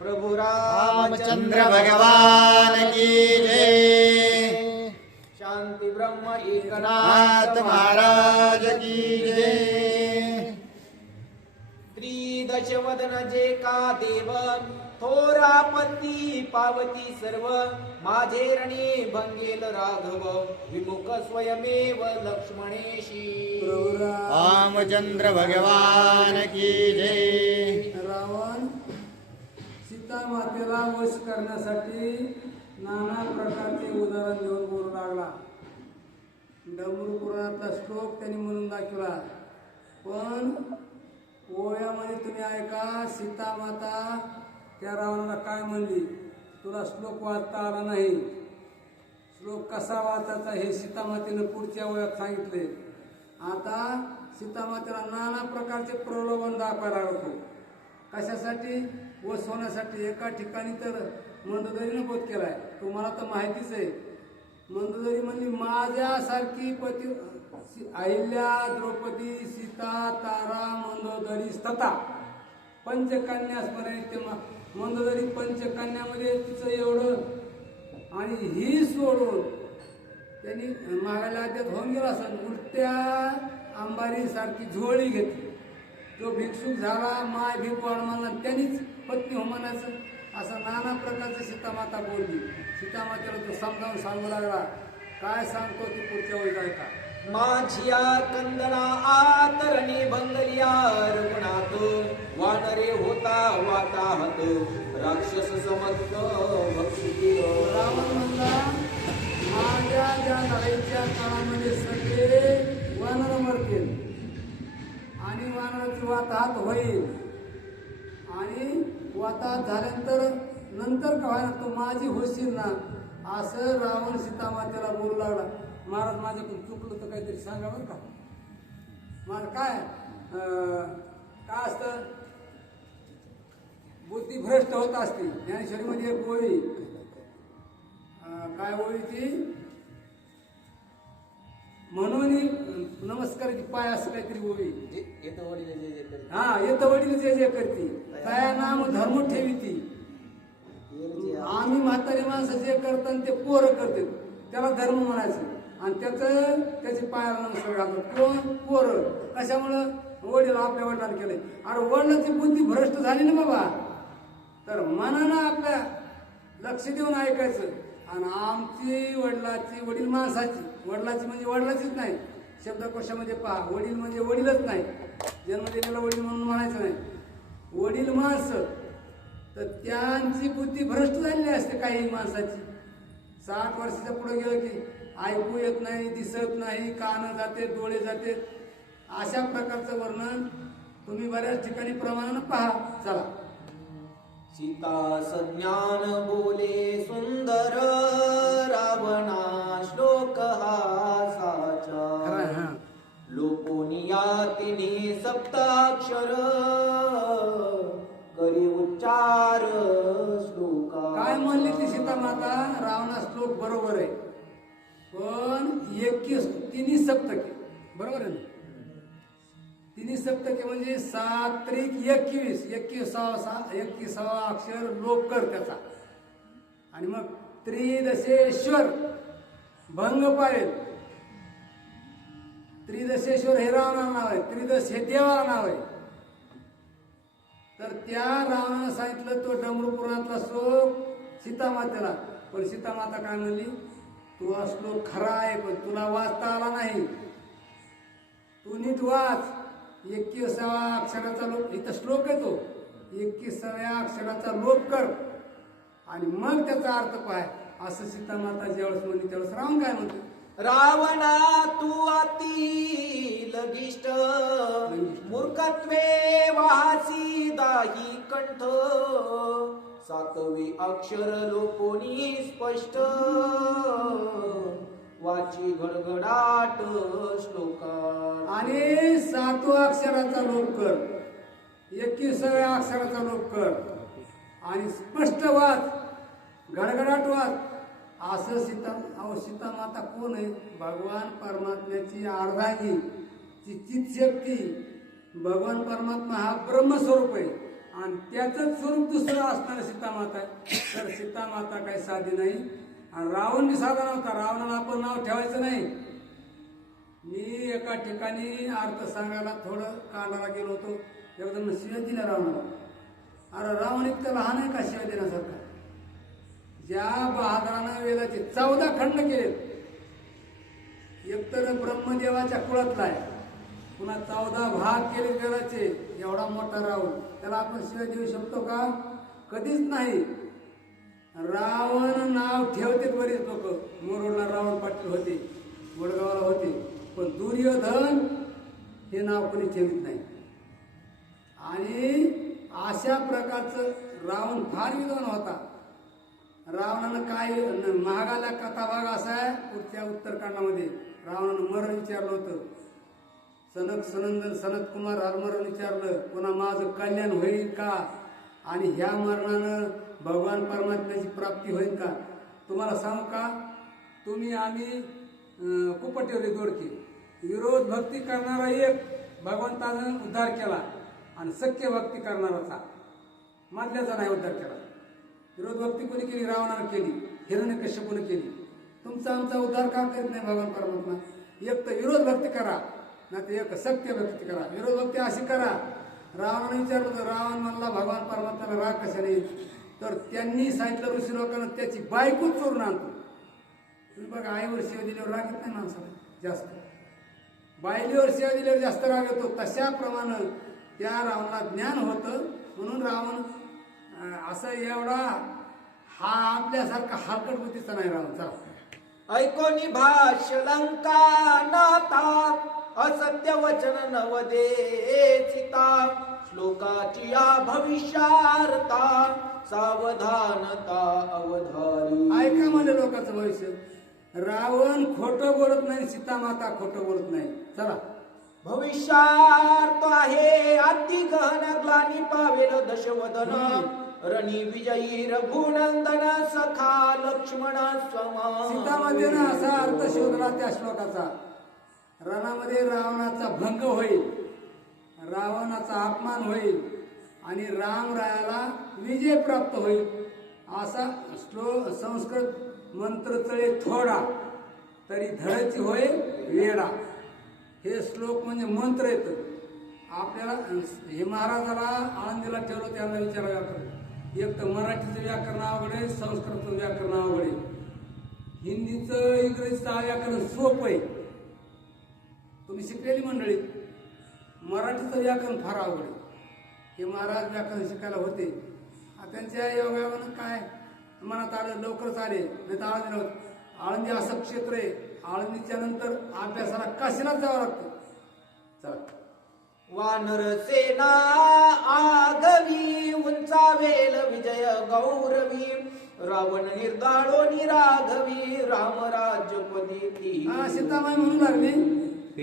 प्रभु रामचंद्र भगवान की जय। शांती ब्रह्म नाथ महाराज की जय। त्रिदशवदन जे का देव थोरापती पावती सर्व माझे रणे भंगेल राघव विमुख स्वयमेव लक्ष्मणेशी। रामचंद्र भगवान की जय। रावण सीता मातेला वश करण्यासाठी नाना प्रकारचे उदाहरण देऊन बोलू लागला. डमरू पुराणातला श्लोक त्यांनी म्हणून दाखवला. पण ओव्यामध्ये तुम्ही ऐका, सीता माता त्या रावणाला काय म्हणली. तुला श्लोक वाचता आला नाही. श्लोक कसा वाचायचा हे सीता मातेनं पुढच्या ओव्यात सांगितले. आता सीता मातेला नाना प्रकारचे प्रलोभन दाखवायला लागतो. कशासाठी? वश होण्यासाठी. एका ठिकाणी तर मंदोदरीनं बोध केलाय, तुम्हाला तर माहितीच आहे. मंदोदरी म्हणली माझ्यासारखी पती अहिल्या, द्रौपदी, सीता, तारा, मंदोदरी, तथा पंचकन्या स्मरणे. मंदोदरी पंचकन्यामध्ये तिचं एवढं आणि ही सोडून त्यांनी मागायला अध्यात होऊन गेला असं. उलट्या अंबारी सारखी झोळी घेतली. जो भिक्षुक झाला, माय भिक वाढमाना त्यांनीच पत्नी हो म्हणायचं. असं नाना प्रकारचं सीतामाता बोलली. सीतामातेला तो समजावून सांगू लागला. काय सांगतो ती पुढच्या वेळी ऐका. माझिया कंदना आतरणी भंगलिया रघुनाथ वानरे होता वाताहत राक्षस समस्त भक्षी. रावण म्हणला माझ्या ज्या लढाईच्या काळामध्ये सगळे वानर मरतील आणि वानराची वाताहत होईल आणि वाताहत झाल्यानंतर नंतर का तो माझी होशील ना, असं रावण सीतामातेला बोलू लागला. महाराज माझ्याकडून चुकलं तर काहीतरी सांगा बरं का. मला काय असतं, बुद्धी भ्रष्ट होत असते. ज्ञानेश्वरीमध्ये एक ओळी, काय ओळी ती, म्हणून नमस्काराची पाय असं काहीतरी ओळी. हा, येतं वडील जे जे करते काय नाम धर्म ठेवी ती. आम्ही म्हातारी माणसं जे करतात ते पोरं करते, त्याला धर्म म्हणायचं. आणि त्याची पायाला नमस्कार घालतात. कोण? पोरं. कशामुळं? वडील आपल्या वडिलांना केलंय. अरे वडिलांची बुद्धी भ्रष्ट झाली ना बाबा, तर मनानं आपल्या लक्ष देऊन ऐकायचं. आणि आमची वडिलाची, वडील माणसाची, वडिलाची म्हणजे वडिलाचीच नाही, शब्दकोशामध्ये पहा, वडील म्हणजे वडीलच नाही, जन्म दिलेला वडील म्हणून म्हणायचं नाही, वडील माणसं. तर त्यांची बुद्धी भ्रष्ट झालेली असते काही माणसाची. 60 वर्षाच्या पुढे गेलं की ऐकू येत नाही, दिसत नाही, कान जाते, डोळे जाते. अशा प्रकारचं वर्णन तुम्ही बऱ्याच ठिकाणी प्रमाणानं पहा. चला. सीता सज्ञान बोले सुंदर रावणा श्लोक हा साचा लोपोनिया तिने सप्ताक्षर करी उच्चार श्लोका. काय म्हणली ती सीता माता? रावणा श्लोक बरोबर आहे, पण 21 तिन्ही सप्तके बरोबर आहे ना. तिन्ही सप्तके म्हणजे 7 त्रिक 21, 21वा अक्षर लोप कर त्याचा. आणि मग त्रिदशेश्वर भंग पाडेल. त्रिदशेश्वर हे रावणाला नाव आहे, त्रिदश हे देवाला नाव आहे. तर त्या रावणानं सांगितलं तो डमरू पुराणातला श्लोक सीतामातेला. पण सीतामाता काय म्हणली? तू हा श्लोक खरा आहे, पण तुला वाचता आला नाही. तू नीट वाच. 21व्या अक्षराचा लोप, इथं श्लोक आहे तो, 21व्या अक्षराचा लोप कर आणि मग त्याचा अर्थ पाय. असं सीतामाता ज्यावेळेस म्हणली त्यावेळेस रावण काय म्हणतो? रावणा तू अति लगिष्ट मूर्खत्वे वासी दाही कंठ 7वे अक्षर लोपोनी स्पष्ट वाची घडघडाट श्लोका. आणि 7व्या अक्षराचा लोप कर, 21व्या अक्षराचा लोप कर आणि स्पष्ट वाच, घडघडाट वाच. असं सीता माता कोण आहे? भगवान परमात्म्याची अर्धांगी, ती चित शक्ती. भगवान परमात्मा हा ब्रह्मस्वरूप आहे आणि त्याचं स्वरूप दुसरं असणारं सीतामाता आहे. तर सीतामाता काही साधी नाही आणि रावण बी साधा नव्हता. रावणाला आपण नाव ठेवायचं नाही. मी एका ठिकाणी अर्थ सांगायला थोडं कांडाला गेलो होतो. एकदम शिव्या दिल्या रावणाला. अरे रावण इतकं लहान आहे का शिव्या देण्यासारखा? ज्या बहादरानं वेदाचे 14 खंड केलेत, एकतर ब्रह्मदेवाच्या कुळातला आहे, पुन्हा 14 भाग केले वेदाचे, एवढा मोठा रावण, त्याला आपण शिवाय देऊ शकतो का? कधीच नाही. रावण नाव ठेवते बरेच लोक. मुरुडला रावण पाटील होते, वडगावला होते, पण दुर्योधन हे नाव कोणी ठेवित नाही. आणि अशा प्रकारचं रावण फार विद्वान होता. रावणानं काय महागाला कथा भाग असा आहे पुढच्या उत्तरकांडामध्ये. रावणानं मरण विचारलं होतं. सनत कुमार हरमरण विचारलं, पुन्हा माझं कल्याण होईल का आणि ह्या मरणानं भगवान परमात्म्याची प्राप्ती होईल का? तुम्हाला सांगू का, तुम्ही आम्ही कुपटेवले दोडके. विरोध भक्ती करणारा एक भगवंतानं उद्धार केला आणि सख्य भक्ती करणाराचा मधल्याचा नाही उद्धार केला. विरोध भक्ती कोणी केली? रावणानं केली, हिरण्यकश्यपूने केली. तुमचा आमचा उद्धार का करीत नाही भगवान परमात्मा? एक तर विरोध भक्ती करा, नाही तर एक सत्य भक्ती करा. विरोध भक्ती अशी करा. रावणाने विचारलं होतं, रावण म्हणला भगवान परमात्म्याला राग कशाने? तर त्यांनी सांगितलं ऋषी लोकांना त्याची बायकोच चोरून आणतो. तुम्ही बघा, आईवर सेवा दिल्यावर राग येत नाही माणसाला जास्त, बायलीवर सेवा दिल्यावर जास्त राग येतो. तशाप्रमाणे त्या रावणाला ज्ञान होतं, म्हणून रावण असं एवढा हा आपल्यासारखा हलकट बुद्धीचा नाही रावण. चला ऐकोनी भाष्य लंका नाथा, असत्य वचन नवदेचिता, श्लोकाची या भविष्यार्था, सावधानता अवधारी. ऐका म्हणजे लोकांचं भविष्य. रावण खोटं बोलत नाही, सीतामाता खोटं बोलत नाही. चला, भविष्यार्थ आहे अति गहन ग्लानी पावेल दशवदन, रणी विजयी रघुनंदन सखा लक्ष्मण स्वमा. सीतामातेनं असा अर्थ शोधला त्या श्लोकाचा. रणामध्ये रावणाचा भंग होईल, रावणाचा अपमान होईल आणि रामरायाला विजय प्राप्त होईल, असा संस्कृत मंत्र चळे थोडा तरी धडाची होय वेडा. हे श्लोक म्हणजे मंत्र येतं आपल्याला. हे महाराजाला आळंदीला ठेवलं, त्यांना विचारावं व्याकरण. एक तर मराठीचं व्याकरण अवघड आहे, संस्कृतचं व्याकरण अवघड आहे, हिंदीचं इंग्रजीचं व्याकरण सोपं आहे. तुम्ही शिकलेली मंडळी, मराठीचं व्याकरण फार अवघड आहे. हे महाराज व्याकरण शिकायला होते, त्यांच्या योगायोगानं काय मनात आलं, लवकरच आले. नाही तर आळंदीला होते. आळंदी असं क्षेत्र आहे, आळंदीच्या नंतर अभ्यासाला काशीलाच जावं लागतं. चला, वानर सेना आगवी, उंचावेल विजय गौरवी, रावण निर्दाळो निराघवी, राम राज्यपदी. हा, सीतामाई म्हणू लागली,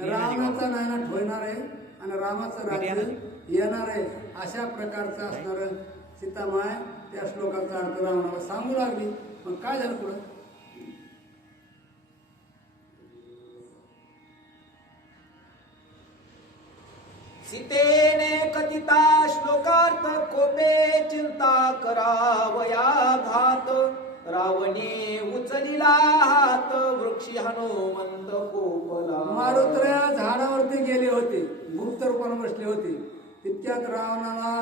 रामाचा नायनाट होणार आहे आणि रामाचं राज्य येणार आहे. अशा प्रकारचं असणार सीतामाय त्या श्लोकाचा अर्थ रावणाला सांगू लागली. मग काय झालं पुढं? सीतेने कथिता श्लोकार्थ, कोपे चिंता करावया घात, रावणे उचलिला हात, वृक्षी हनुमंत कोपला. मारुतऱ्या झाडावरती गेले होते, गुप्त रूपाने बसले होते. तितक्यात रावणाला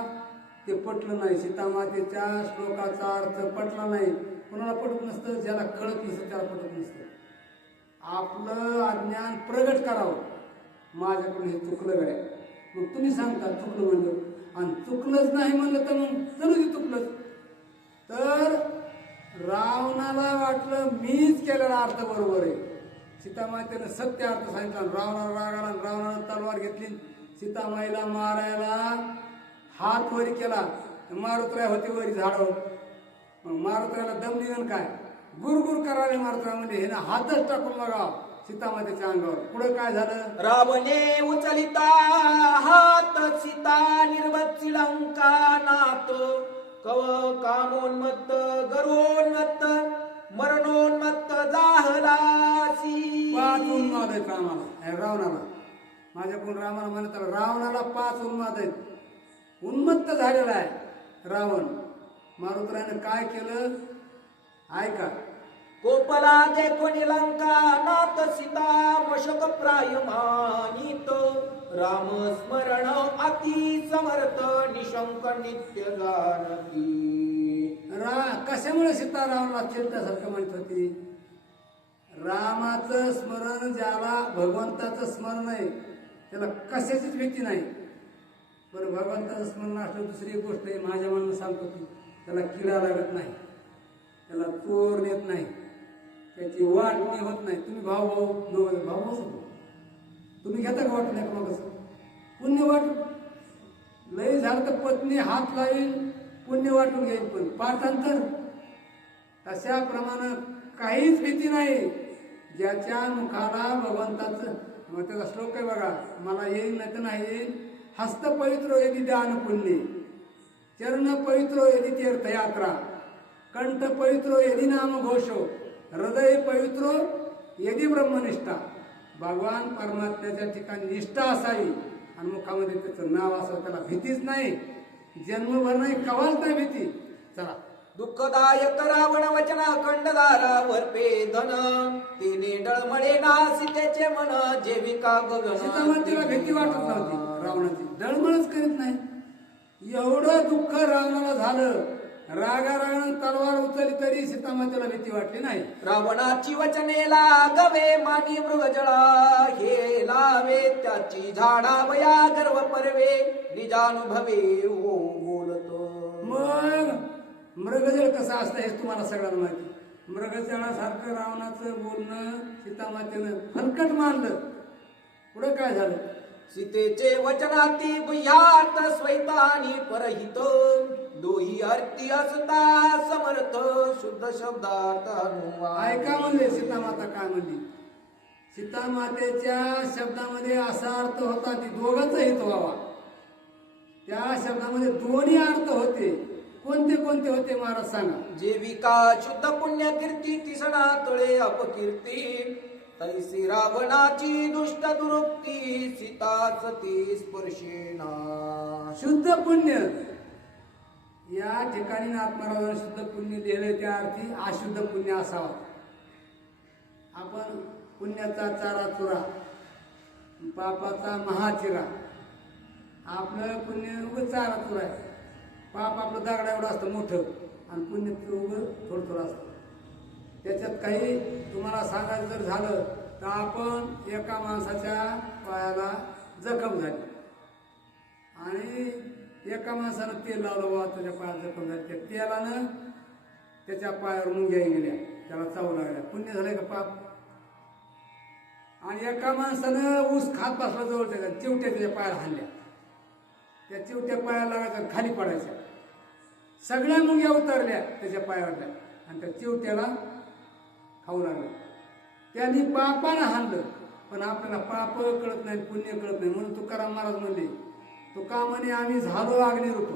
ते पटलं नाही, सीतामातेच्या श्लोकाचा अर्थ पटला नाही. कोणाला पटत नसतं, ज्याला कळत नसतं त्याला पटत नसतं. आपलं अज्ञान प्रगट करावं, माझ्याकडून हे चुकलं काय. मग तुम्ही सांगता चुकलं म्हणलं, आणि चुकलंच नाही म्हणलं तर मग चलू दे चुकलंच. तर रावणाला वाटलं मीच केलेला अर्थ बरोबर आहे. सीतामातेनं सत्य अर्थ सांगितला. रावणाला राग आला, रावणानं तलवार घेतली, सीतामाईला मारायला हात वरी केला. मारुतराय होते वरी झाडावर. मग मारुतरायला दम दिलं काय, गुरगुर करायला मारुतराय म्हणजे हे ना हातच टाकून बघा सीतामातेच्या अंगावर. पुढे काय झालं? रावणे उचलिता हात, सीता निर्वत्सी लंका नाथ, कव कामोन्मत्त गर्वोन्मत्त, मरणोन्मत्त जाहलासी. 5 उन्माद आहेत रावणाला. माझ्याकडून रामाला म्हणत रावणाला 5 उन्माद आहेत. उन्मत्त झालेला आहे. रावण. मारुतरायानं काय केलं ऐका. कोपला देखो लंका नाथ सीता वशक प्राय मानित राम स्मरण अति समर्थ निशंक नित्य जानकी. कशामुळे सीता रावणाला चिंतासारखं म्हणत होती? रामाचं स्मरण ज्याला भगवंताचं स्मरण आहे त्याला कशाचीच भीती नाही. बरं, भगवंताचं स्मरण असलं दुसरी एक गोष्ट आहे, माझ्या मनानं सांगतो की त्याला किडा लागत नाही, त्याला चोर नेत नाही, त्याची वाटणी होत नाही. तुम्ही भाऊ भाऊ दोघं भाऊ असतो, तुम्ही घेता का वाटून एकमेकाचं? पुण्य वाट लई झालं तर पत्नी हात लावील, पुण्य वाटून घेईल, पण पाठांतर तशाप्रमाणे काहीच भीती नाही. ज्याच्या मुखाला भगवंताचं, मग त्याचा श्लोक आहे बघा, मला येईल नाही तर नाही येईल. हस्त पवित्र यदि दान पुण्य, चरण पवित्र यदि तीर्थयात्रा, कंठ पवित्र यदि नाम घोषो, हृदय पवित्र यदि ब्रह्मनिष्ठा. भगवान परमात्म्याच्या ठिकाणी निष्ठा असावी आणि मुखामध्ये त्याचं नाव असावं. त्याला भीतीच नाही, जन्मभर नाही, कवाच नाही भीती. चला, दुःखदायक रावण वचन खंडदारावर पेदन तिने डळमळे ना सीतेचे मन जेविका गगन. सीतामातेला भीती वाटत नव्हती रावणाची, डळमळच करीत नाही. एवढं दुःख रावणाला झालं, रागारागानं तलवार उचलली तरी सीतामातेला भीती वाटली नाही. रावणाची वचने लागवे मानी मृगजळा हे लावे त्याची झाडावया गर्व परवे निजानुभवे हो बोलतो. मग मृगजळ कसं असतं हे तुम्हाला सगळ्यांना माहिती. मृगजळासारखं रावणाचं बोलणं सीतामातेनं फलकट मानलं. पुढे काय झालं? सीतेचे वचनाती गुह्यात स्वैतानी परहित दोही अर्थी असता समर्थ शुद्ध शब्दार्थ अनुवाद. ऐका म्हणले सीतामाता काय म्हणली. सीतामातेच्या शब्दामध्ये असा अर्थ होता की दोघांचा हित व्हावा. त्या शब्दामध्ये दोन्ही अर्थ होते. कोणते कोणते होते महाराज सांगा. जेविका शुद्ध पुण्य कीर्ती तिसणा तळे अपकीर्ती तैसी रावणाची दुष्ट दुरुक्ती सीता सती स्पर्शेना. शुद्ध पुण्य या ठिकाणी नाथमहाराजांनी शुद्ध पुण्य लिहिले, त्या अर्थी अशुद्ध पुण्य असावा. आपण पुण्याचा चारा चुरा, पापाचा महाचिरा. आपलं पुण्य उगं चारा चुरा आहे. पाप आपलं दगडा एवढं असतं मोठं आणि पुण्य उगं थोडं थोडं असतं. त्याच्यात काही तुम्हाला सांगायचं जर झालं तर आपण एका माणसाच्या पायाला जखम झाली आणि एका माणसानं तेल लावलं, वा त्याच्या पायात जखम झाली. त्या तेलानं त्याच्या पायावर मुंग्या गेल्या, त्याला चावू लागल्या. पुण्य झालंय का पाप? आणि एका माणसानं ऊस खात बसला जवळ त्याच्या चिवट्या त्याच्या पायाला हाणल्या, त्या चिवट्या पायाला लागायच्या खाली पडायच्या. सगळ्या मुंग्या उतरल्या त्याच्या पायावरल्या आणि त्या चिवट्याला खाऊ लागलं. त्यांनी पापानं हाणलं, पण आपल्याला पाप कळत नाही, पुण्य कळत नाही. म्हणून तुकाराम महाराज म्हणले, तुका म्हणे आम्ही झालो अग्निरूप,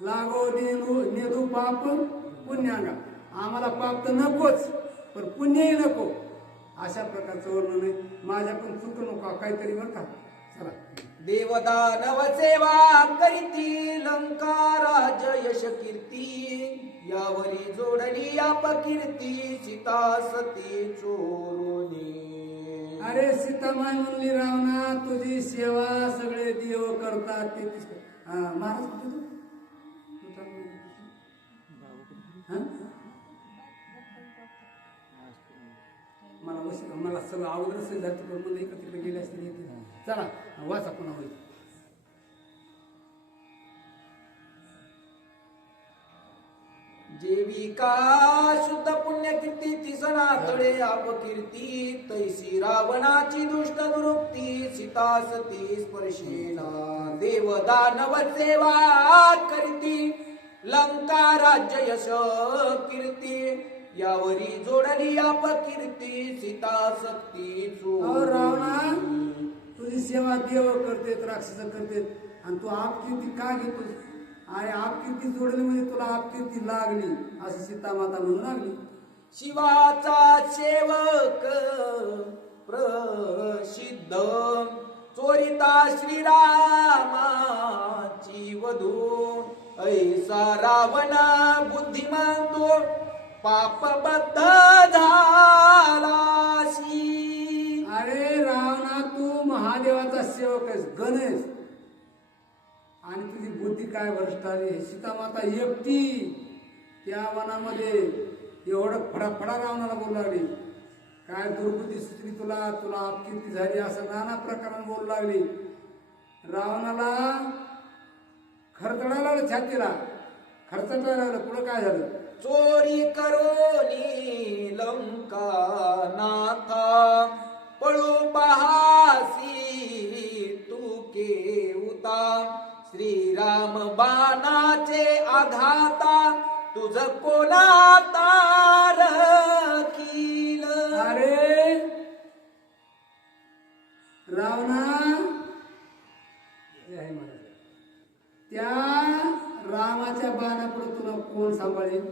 लागो नेदू पाप पुण्यांगा. आम्हाला पाप तर नकोच पण पुण्यही नको. अशा प्रकारचं वर्णन आहे. माझ्याकडून चूक नको काहीतरी बरं का. चला, देवदानव सेवा करीती लंका राज्य यश कीर्ती यावरी जोडली अपकीर्ती सीता सती चोरुनी. अरे सीतामाई म्हणली, रावणा तुझी सेवा सगळे देव करतात. ते महाराज कुठे तू? मला सगळं अगोदर जाती पण मला इकडे तिकडे गेले असते. चला वाचा पुन्हा होईल. जेविका शुद्ध पुण्य कीर्ती तिसणा तळे अपकीर्ती तैसी रावणाची दुष्ट दुरुक्ती सीता सती स्पर्शेना. देवदानव सेवा करीती लंका राज्य यश कीर्ती यावरी जोडली अपकीर्ती सीता सती रावणा तुझी सेवा देव करते, राक्षस करते आणि तू अपकीर्ती का घेतोस? अरे अपकीर्ती जोडली म्हणजे तुला अपकीर्ती लागली असं सीतामाता म्हणू लागली. शिवाचा सेवक प्रसिद्ध चोरिता श्रीरामाची वधू ऐसा रावण बुद्धिमान तो पापबद्ध झालासी. अरे रावणा, तू महादेवाचा सेवक आहेस, गणेश, आणि तुझी बुद्धी काय भ्रष्ट आली. सीतामाता एकटी त्या वनामध्ये एवढं फडाफडा रावणाला बोलू लागली. काय दुर्बुद्धी सुचली तुला, तुला अपकीर्ती झाली, असं नाना प्रकाराने बोलू लागली. रावणाला खरचडायला लागलं, छातीला खरचटायला लागलं. पुढं काय झालं? चोरी करोनी लंका नाथा पळू पहासी तू केऊता. श्रीराम बाणाचे आघाता तुझ कोणा तारखील. अरे रावणा, हे आहे महाराज, त्या रामाच्या बाणापुढे तुला कोण सांभाळेल?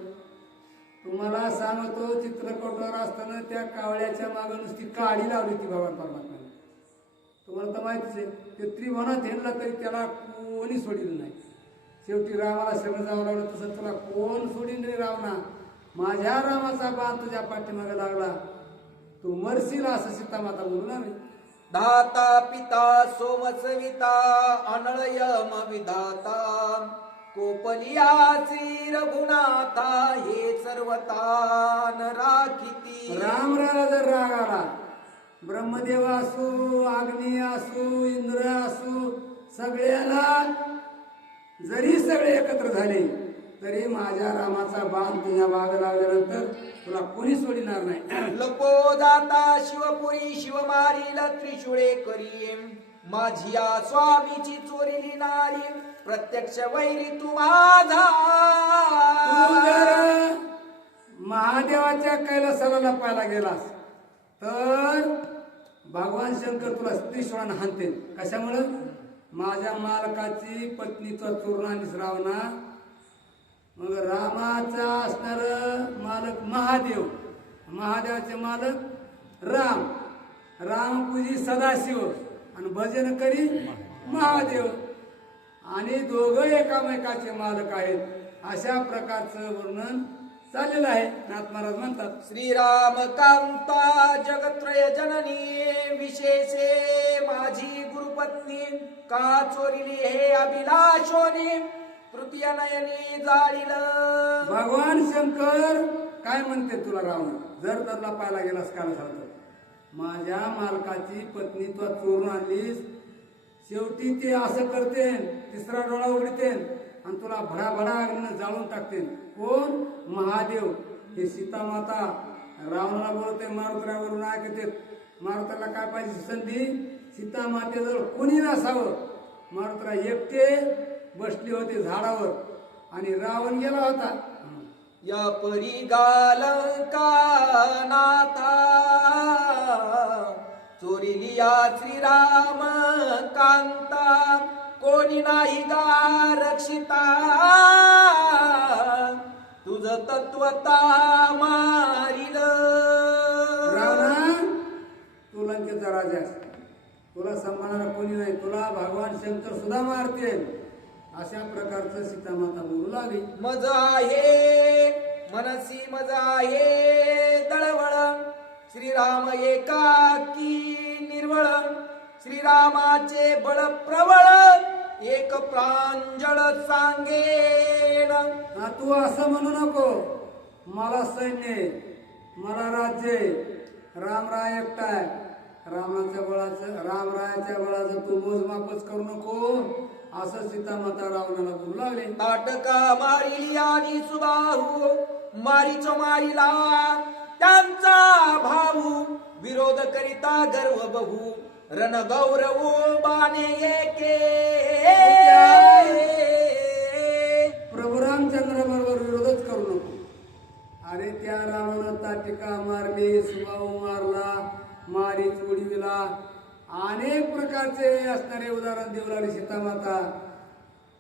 तुम्हाला सांगतो, चित्रपटावर असताना त्या कावळ्याच्या मागे नुसती काडी लावली ती भगवान परमात्म्याने. तुम्हाला तर माहितीच आहे, ते त्रिभुवनात हेरला तरी त्याला कोणी सोडिलं नाही. शेवटी रामाला शरण जावं लागलं. तसं तुला कोण सोडीन रे रावणा? माझ्या रामाचा बाण तुझ्या पाठीमागे लागला, तू मरशील, असं सीतामाता बोलू लागली. धाता पिता सोमसविता अनळयम विधाता कोपलिया श्री रघुनाथा हे सर्वतान राखिती. रामराला जर राग आला, ब्रह्मदेव असू, अग्नी असू, इंद्र असू, सगळ्याला जरी सगळे एकत्र झाले तरी माझ्या रामाचा बाण तुझ्या माग लागल्यानंतर तुला कोणी सोडणार नाही. लपो जाता शिवपुरी शिव मारील त्रिशुळे करी माझिया स्वामीची चोरीली नारी प्रत्यक्ष वैरी तू माझा. तू जर महादेवाच्या कैलासाला लपायला गेलास तर भगवान शंकर तुला त्रिशूळाने हाणतील. कशामुळं? माझ्या मालकाची पत्नीचा चोरून आणलीस रावणा. मग रामाचा असणार मालक महादेव, महादेवाचे मालक राम, राम पूजी सदाशिव आणि भजन करी महादेव, आणि दोघं एकामेकाचे मालक आहेत. अशा प्रकारचं वर्णन चाललेलं आहे. नाथ महाराज म्हणतात, श्रीराम कांता जगत्रय जननी विशेषे माझी गुरुपत्नी का चोरिली हे अभिलाषोनी तृतीय नयनी जाळील. भगवान शंकर काय म्हणते तुला रावण? जर त्याला पाहायला गेलास काल सांगतो, माझ्या मालकाची पत्नी तू चोरून आणलीस. शेवटी ते असं करते, तिसरा डोळा उघडते आणि तुला भडाभडा अग्नीनं जाळून टाकते. कोण? महादेव. हे सीतामाता रावणाला बोलते, मारुतरावरून ऐकते. मारुताला काय पाहिजे? संधी. सीतामातेजवळ कोणी नसावं. मारुतरा एकटे बसली होते झाडावर आणि रावण गेला होता. या परी गालंका नाथा चोरिली या श्रीराम कांता कोणी नाही गा रक्षिता तुझ तत्वता मारिल. रावणा, तू लंकेचा राजा आहेस, तुला सांभाळणारा कोणी नाही, तुला भगवान शंकर सुद्धा मारते. अशा प्रकारचं सीतामाता बोलू लागली. मज आहे मनसी मज आहे दळवळ श्रीराम एकाकी निर्वळ श्रीरामाचे बळ प्रबळ एक प्रांजळ सांगेन. तू असं म्हणू नको, मला सैन्य, मला राज्य, रामराय एकटाय. रामाच्या बळाचं, रामरायाच्या बळाचं तू मोजमापच करू नको, असं सीतामाता रावणाला बोलू लागले. ताटका मारिली आणि सुबाहू मारीच मारिला त्यांचा भाऊ विरोध करिता गर्व बहु रण गौरव बाणे एके. प्रभू रामचंद्र बरोबर विरोधच करू नको. अरे त्या रावणानं ताटिका मारली, सुबाहू मारला, मारी उडविला, अनेक प्रकारचे असणारे उदाहरण देऊ लागले सीतामाता.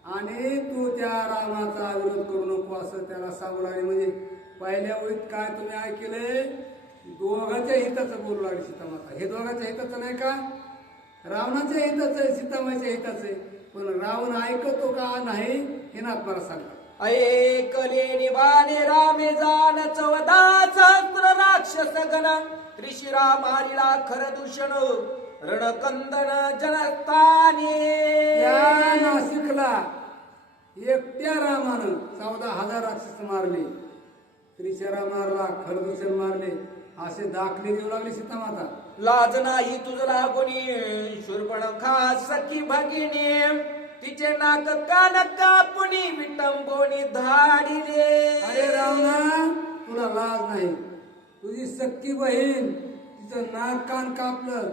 आणि तू त्या रामाचा विरोध करू नको असं त्याला सांगू लागले. म्हणजे पहिल्या ओळीत काय तुम्ही ऐकले? दोघांच्या हिताचं बोलू लागले सीतामाता. हे दोघांच्या हिताचं नाही का? रावणाच्या हिताचं आहे, सीतामाच्या हिताचं आहे. पण रावण ऐकतो का नाही हे नाथ मला सांगतात. ऐकले निवाने रामे जान 14 सहस्र राक्षस गण त्रिशिरा मारिला खर दूषण रणकंदन जनस्थाने. त्या नाशिकला एकट्या रामानं 14,000 राक्षस मारले, त्रिशरा मारला, खरदूषण मारले, असे दाखले देऊ लागले सीतामाता. लाज नाही तुझ लागुनी शूर्पणखा सखी भगिनी तिचे नाक कान कापुनी विटंबोनी धाडिले. अरे रावणा, तुला लाज नाही? तुझी सख्खी बहीण तिचं नाक कान कापलं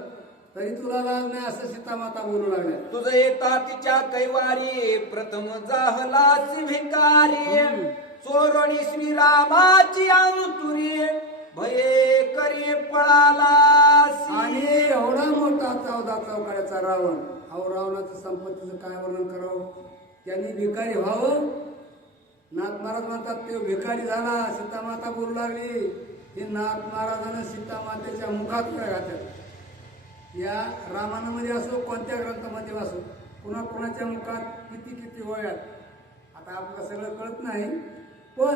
तरी तुला लाज नाही असं सीतामाता बोलू लागल्या. तुझ येता तिच्या कैवारी प्रथम जाहलाची भिकारी चोरणी श्रीरामाची अंतुरी भये करी पळाला. आणि एवढा मोठा 14 चौकाड्याचा रावण, अहो रावणाचं संपत्तीचं काय वर्णन करावं? त्यांनी भिकारी व्हावं. नाथ महाराज म्हणतात ते भिकारी झाला. सीतामाता बोलू लागली, हे नाथ महाराजानं सीतामातेच्या मुखात काय घातलं? या रामायणामध्ये असो, कोणत्या ग्रंथामध्ये असो, कुणाच्या मुखात किती वयात, आता आपल्याला सगळं कळत नाही, पण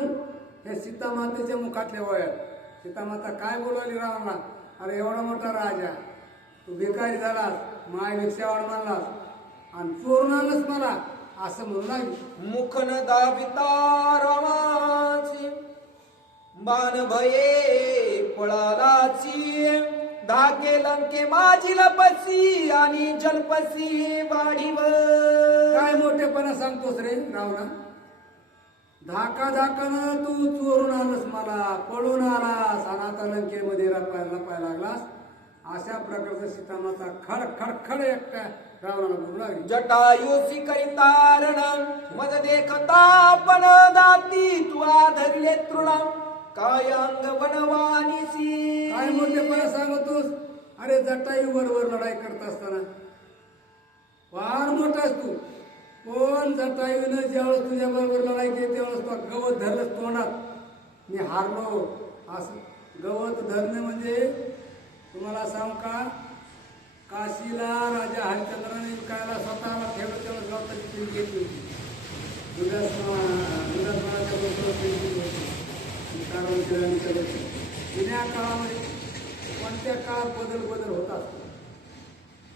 हे सीतामातेच्या मुखातल्या वयात सीतामाता काय बोलावली रावणला? अरे एवढा मोठा राजा, तू भिकारी झालास, मायपेक्षा वाढ मानलास आणि चोरून आणलंस मला, असं म्हणू लागली. मुख न दाविता रामाची बाण भये पळालाची धाके लंके माझी लपसी आणि जलपसी वाढीव. काय मोठेपणा सांगतोस रे रावणा? धाकानं तू चोरून आणलंस मला, पळून आलास आणि आता लंकेमध्ये लपायला लागलास. अशा प्रकारचं सीतामाता खड खड खड एकट्या रावणाला बोलू लागली. जटायुसी करितारण मज देखता पण दाती तू आधरले तृण काय अंग वनवानीसी. काय मोठेपणा सांगतोस? अरे जटायू बरोबर लढाई करत असताना फार मोठास तू, पण जटायूनं ज्यावेळेस तुझ्या बरोबर लढाई केली त्यावेळेस तू गवत धरलं तोंडात, मी हारलो असं. गवत धरणे म्हणजे तुम्हाला सांगू का, काशीला राजा हरिश्चंद्राने विकायला स्वतःला ठेवलं तेव्हा गवताची पिंड घेतली होती. दुधासमानाच्या बरोबर पिंड होती. जुन्या काळामध्ये कोणत्या काळात बदल होत असतो.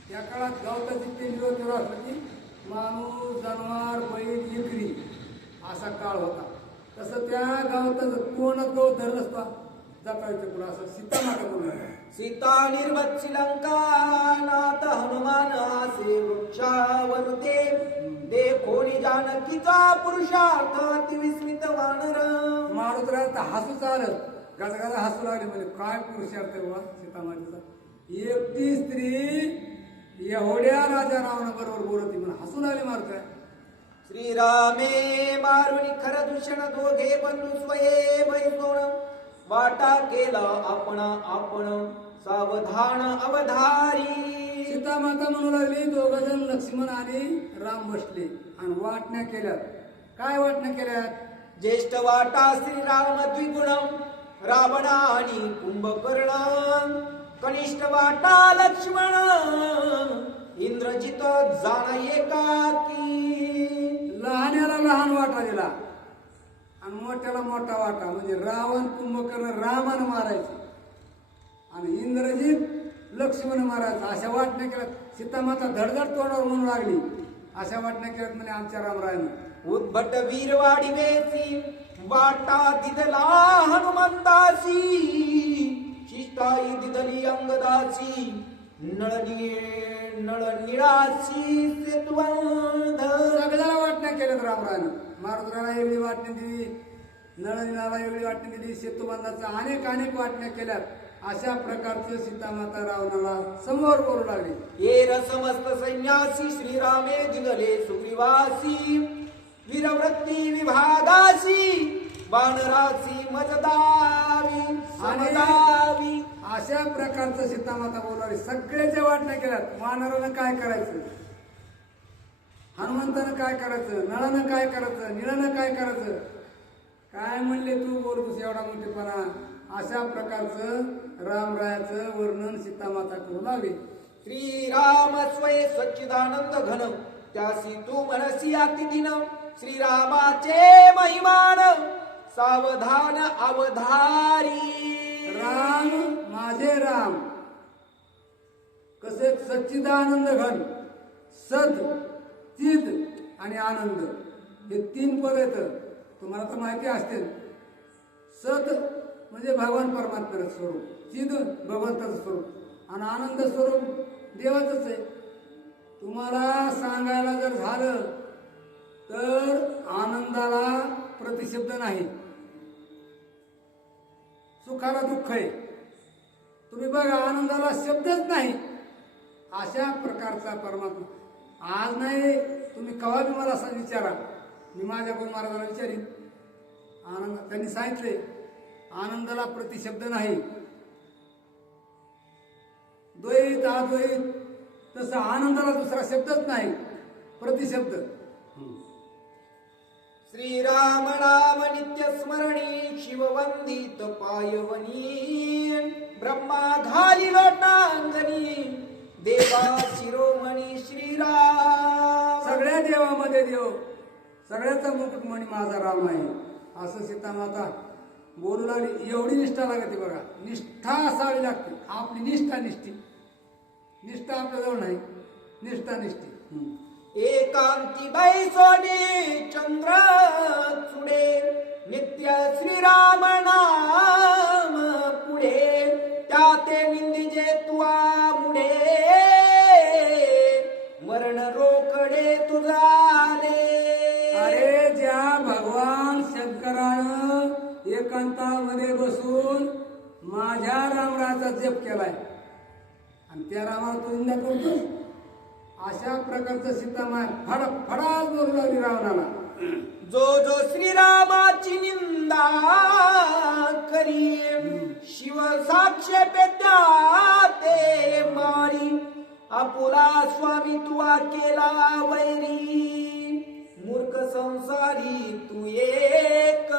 त्या काळात गवताची पिंड तेव्हा असलं की माणूस, जनावर, बैल विक्री असा काळ होता. तसं त्या गावाचं कोणात गवत धरलं असता जटायूच्या पुढं, असं सीतामाता बोलला. सीता निर्वत्सी लंका नाथ हनुमान आसे वृक्षावरुते देखोनी जानकीचा पुरुषार्थ अति विस्मित वानर. मारुतरात हसूच आलं, गजगाजा हसू लागले, म्हणजे काय पुरुषार्थ आहे बाबा सीतामातेचा. एकटी स्त्री एवढ्या राजा रावणाबरोबर बोलती म्हणून हसू लागले मारुतराय. श्रीरामे मारुनी खर दूषण दोघे बंधू स्वये बैसोण वाटा केला आपण सावधान अवधारी. सीतामाता म्हणू लागली, दोघजण लक्ष्मण आणि राम बसले आणि वाटण्या केल्यात. काय वाटण्या केल्यात? ज्येष्ठ वाटा श्रीराम द्विगुण रावण आणि कुंभकर्ण कनिष्ठ वाटा लक्ष्मण इंद्रजित जाण एकाकी. लहान्याला लहान वाटा दिला आणि मोठ्याला मोठा वाटा, म्हणजे रावण कुंभकर्ण रामानं मारायचे आणि इंद्रजित लक्ष्मण मारायचं. अशा वाटण्या केल्यात. सीतामाता धडधड तोंडावर म्हणू लागली, अशा वाटण्या केल्यात म्हणजे आमच्या रामरायानं. उद्भट वीर वाढीवेसी वाटा दिदला हनुमंतासी शिष्टाई दिदली अंगदासी नळनिळासी सेतुवंध. सगळ्याला वाटण्या केल्यात रामरायानं. मारुतराला वेगळी वाटणी दिली, नळनिळाला वेगळी वाटणी दिली, सेतुबंधाचा अनेक वाटण्या केल्यात. अशा प्रकारचं सीतामाता रावणाला समोर बोलू लागली. ये समस्त सैन्यासी श्रीरामे दिगले सुग्रीवासी वीरवृत्ती विभागासी वानरासी मजदावी समदावी. अशा प्रकारचं सीतामाता बोलावी. सगळ्याच्या वाटण्या केल्यात. वानरानं काय करायचं, हनुमंतानं काय करायचं, नळानं काय करायचं, निळानं काय करायचं, काय म्हणले तू बोलतोस एवढा मोठेपणा. अशा प्रकारचं रामरायाचं वर्णन सीतामाता करू लागली. श्रीराम स्वये सच्चिदानंद घन त्यासी तू मनसी अतिदिन श्रीरामाचे महिमान सावधान अवधारी. राम माझे राम कसे सच्चिदानंद घन, सद चिद आणि आनंद हे तीन पद येतं. तुम्हाला तर माहिती असतील. सत म्हणजे भगवान परमात्म्याचं स्वरूप, चिद भगवंताचं स्वरूप आणि आनंद स्वरूप देवाचंच आहे. तुम्हाला सांगायला जर झालं तर आनंदाला प्रतिशब्द नाही, सुखाला दुःख आहे. तुम्ही बघा आनंदाला शब्दच नाही. अशा प्रकारचा परमात्मा आज नाही, तुम्ही कवा बी मला असं विचारा, मी माझ्या गुरु महाराजांना विचारीन. आनंद त्यांनी सांगितले आनंदाला प्रतिशब्द नाही. द्वैत अद्वैत तसं आनंदाला दुसरा शब्दच नाही, प्रतिशब्द. श्रीराम नाम नित्य स्मरणी शिववंदित पायवनी. ब्रह्मा घाली लोटांगणी देवा शिरोमणी श्रीराम. सगळ्या देवामध्ये देव, सगळ्याचा मुकुटमणी माझा राम आहे असं सीतामाता बोलू लागली. एवढी निष्ठा लागते बघा, निष्ठा असावी लागते. आपली निष्ठा निष्ठा आपल्याजवळ नाही, निष्ठा निष्ठी. एकांती बैसोनी चंद्र चुडे नित्य श्रीराम नाम पुढे. त्याते निंदिजे तुआ मुडे मरण रोकडे तुझाले. अरे ज्या भगवान शंकरानं एकांतामध्ये बसून माझ्या रामराचा जप केलाय आणि त्या रामाला तू निंदा करतोस, अशा प्रकारचं सीतामाय फडाफडाच बोलू लागली रावणाला. जो जो श्रीरामाची निंदा करी शिव साक्षेपे ते मारी. आपुला स्वामी तुआ केला वैरी मूर्ख संसारी तू एक.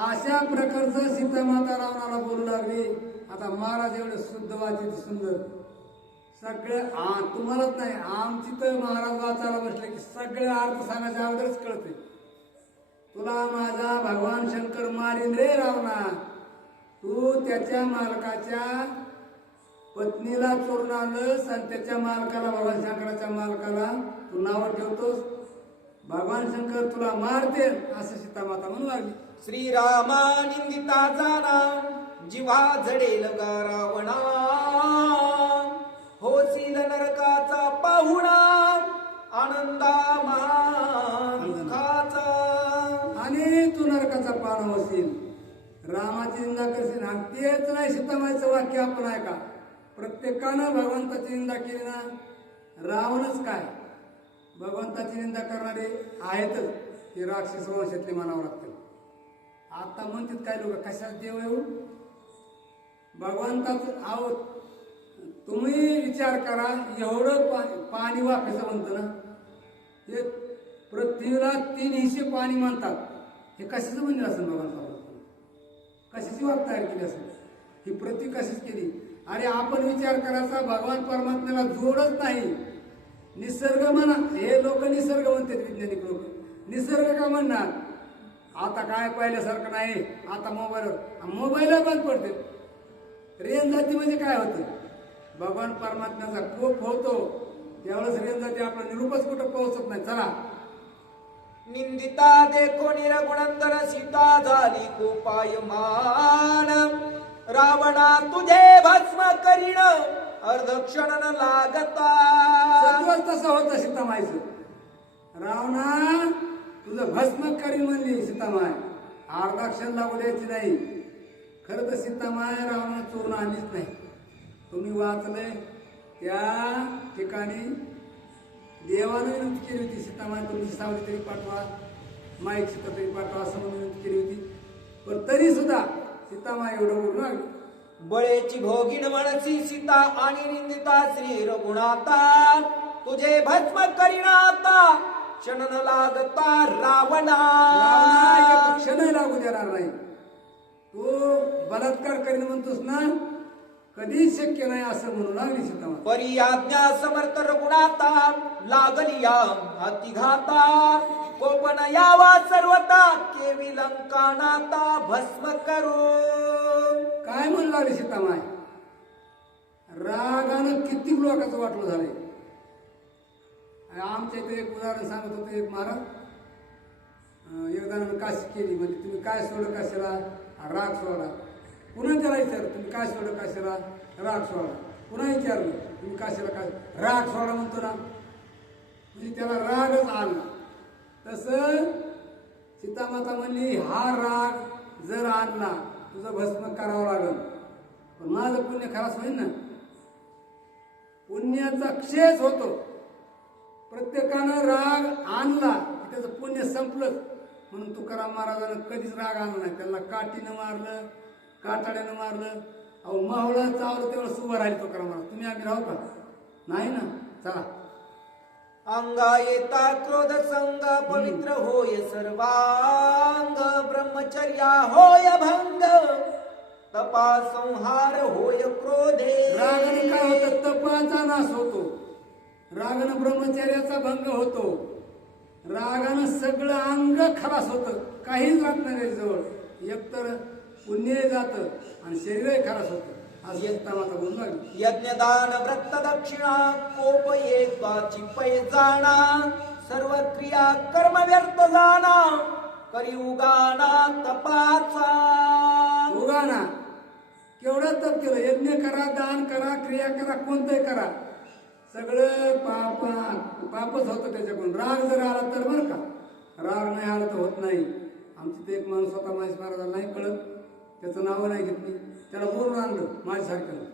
अशा प्रकारचं सीतामाता रावणाला बोलू लागली. आता महाराज एवढे शुद्ध वाचित सुंदर सगळं तुम्हालाच नाही, आमची तर महाराज वाचायला बसले की सगळे अर्थ सांगायच्या अगोदरच कळते. तुला माझा भगवान शंकर मारीन रे रावणा. तू त्याच्या मालकाच्या पत्नीला चोरून आणलंस आणि त्याच्या मालकाला, भगवान शंकराच्या मालकाला तू नाव ठेवतोस. भगवान शंकर तुला मारते असं सीतामाता म्हणू लागली. श्रीरामा निंदिता जाना जीवा जडेल गा रावणा. होशील नरकाचा पाहुणा आनंदा महाखाचा. आणि तू नरकाचा पान होशील, रामाची निंदा करशील. आणि तेच नाही सीतामाईचं वाक्य आपण ऐका. प्रत्येकानं भगवंताची निंदा केली ना, रावणच काय भगवंताची निंदा करणारे आहेतच, ते राक्षस वंशातले मानावं लागतं. आता म्हणतात काय लोक कशात देव येऊ भगवंताच आहोत. तुम्ही विचार करा, एवढं पाणी वाफायचं म्हणतं ना, हे पृथ्वीला 3 हिस्से पाणी म्हणतात. हे कशाचं म्हणजे असेल भगवंता, कशाची वाफ तयार केली असेल, ही पृथ्वी कशीच केली. अरे आपण विचार करायचा, भगवान परमात्म्याला जोडच नाही. निसर्ग म्हणा, हे लोक निसर्ग म्हणतात, वैज्ञानिक लोक निसर्ग का म्हणणार. आता काय पहिल्यासारखं नाही, आता मोबाईल बंद पडते. रेंज जाती म्हणजे काय होतं, भगवान परमात्म्याचा कोप होतो त्यावेळेस रेंज जाती, आपला निरूपच कुठं पोहोचत नाही. चला. निंदिता देखो निरगुणंदर सीता झाली कोपायमान. रावणा तुझे भस्म करीण अर्धक्षण न लागता. सत्वच तसं होतं सीतामाईचं. रावणा तुझं भस्म करीन म्हणली सीतामाय, अर्धाक्षण लागू द्यायची नाही. खरं तर सीतामाय रावणा चोरून आणलीच नाही. तुम्ही वाचलंय त्या ठिकाणी देवानं विनंती केली होती, सीतामाय तुमची सावली तरी पाठवा, माईक सीता तरी पाठवा असं म्हणून विनंती केली होती. पण तरी सुद्धा सीतामाय एवढं बोलू लागली. बळेची भोगीन म्हणसी सीता आणि निंदिता श्री रघुनाथा. तुझे भस्म करीनाता क्षण न लागता रावणा. रावणा एक क्षण लागू देणार नाही. तो बलात्कार करीन म्हणतोस ना, कधीच शक्य नाही असं म्हणू लागली सीतामाता. परी आज्ञा समर्थ रघुनाथा लागली या अतिघाता. कोपन यावा सर्वता केवी लंका नाता भस्म करू. काय म्हणू लागले सीतामाय? रागानं किती लोकांचं वाटलं झालंय. आमच्या इथे एक उदाहरण सांगत होते एक महाराज. एकदा काशी केली म्हणजे तुम्ही काय सोडलं कशाला? राग सोडा. पुन्हा त्याला विचार तुम्ही काय सोडलं कशाला? राग सोडा. पुन्हा विचारलं तुम्ही कशाला काय? राग सोडा म्हणतो ना, म्हणजे त्याला रागच आणला. तसं सीतामाता म्हणली हा राग जर आणला तुझं भस्म करावं लागल, पण माझं पुण्य खराच होईल ना. पुण्याचा क्षयच होतो. प्रत्येकानं राग आणला की त्याचं पुण्य संपलं. म्हणून तुकाराम महाराजानं कधीच राग आणला नाही. त्यांना काठीनं मारलं, काटाड्यानं मारलं. अहो मावळं चावलं तेवढं सुभं राहील तुकाराम महाराज. तुम्ही आम्ही राहू का? नाही ना. चला. अंगा येता क्रोध संग पवित्र होय सर्वांग. ब्रह्मचर्या होय भंग तपा संहार होय क्रोधे. रागाने काय होतं? तपाचा नाश होतो. रागानं ब्रह्मचर्याचा भंग होतो. रागानं सगळं अंग खलास होतं. काहीच राहत नाही जवळ. एकतर पुण्य जातं आणि शरीरही खलास होतं. आज सीतामाता बोलू लागली. यज्ञदान व्रत दक्षिणा कोप एकाची पै जाणा. सर्व क्रिया कर्म व्यर्थ जाणा. करी उगाना तपाचा. उगाना केवढं तप केलं. यज्ञ करा, दान करा, क्रिया करा, कोणतंही करा, सगळं पापच होतं त्याच्याकडून. राग जर आला तर बरं का, राग नाही आला तर होत नाही. आमची ते एक माणूस स्वतः महेश महाराजांना नाही कळत, त्याचं नाव नाही घेतली, त्याला बोलून आणलं माझ्यासारख्यानं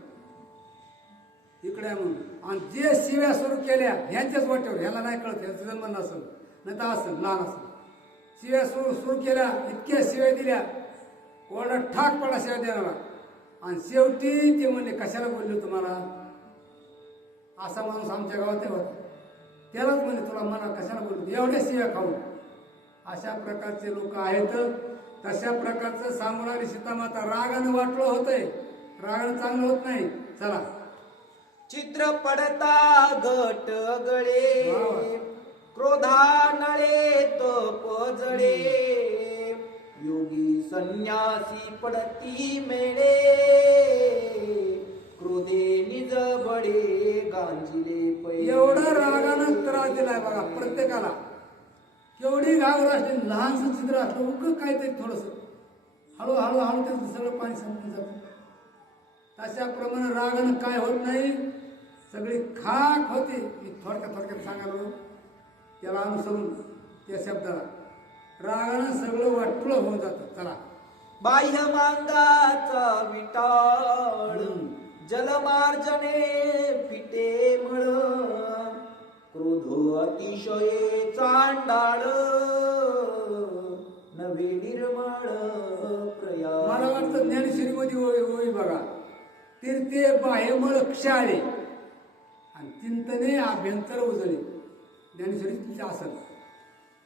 इकडे म्हणून. आणि जे शिव्या सुरू केल्या ह्यांच्याच वाट्यावर, ह्याला नाही कळत, ह्याचं जन्म नसेल नाही तर असेल लहान असेल. शिव्या सुरू केल्या, इतक्या शिव्या दिल्या, कोरडा ठाक पडा शिव्या द्यायला. आणि शेवटी ते म्हणले कशाला बोलले तुम्हाला? असा माणूस आमच्या गावात होता. त्यालाच म्हणले तुला मला कशाला बोलतो एवढ्या शिव्या खाऊन. अशा प्रकारचे लोक आहेत. तशा प्रकारचं सांगून आली सीतामाता. रागानं वाटलं होतंय, रागानं चांगलं होत नाही. चला. चित्र पडता गट गळे क्रोधा नळे तप जळे. योगी संन्यासी पडती मेळे क्रोधे निज बडे गांजिले पै. एवढा रागानं त्रास दिलाय बघा प्रत्येकाला. केवढी घागर असली, लहानसं चित्र असलं उग काहीतरी थोडस हळूहळू हळू त्याचं सगळं पाणी संपून जातं. तशाप्रमाणे रागानं काय होत नाही, सगळी खाक होते. मी थोडक्यात सांगायला त्याला अनुसरून त्या शब्दाला. रागानं सगळं वाटलं होऊन जातं. चला. बाह्य मांगाचा विटाळ जलमार्जने फिटे मळ. क्रोध अतिशय चांडाळ नवे निर्मळ प्रया. मला वाटतं ज्ञानेश्वरीमध्ये होई बघा. तीर्थे बाह्यमळ क्षाळे आणि चिंतने आभ्यंतर उजळे. ज्ञानेश्वरी तुमच्या असेल.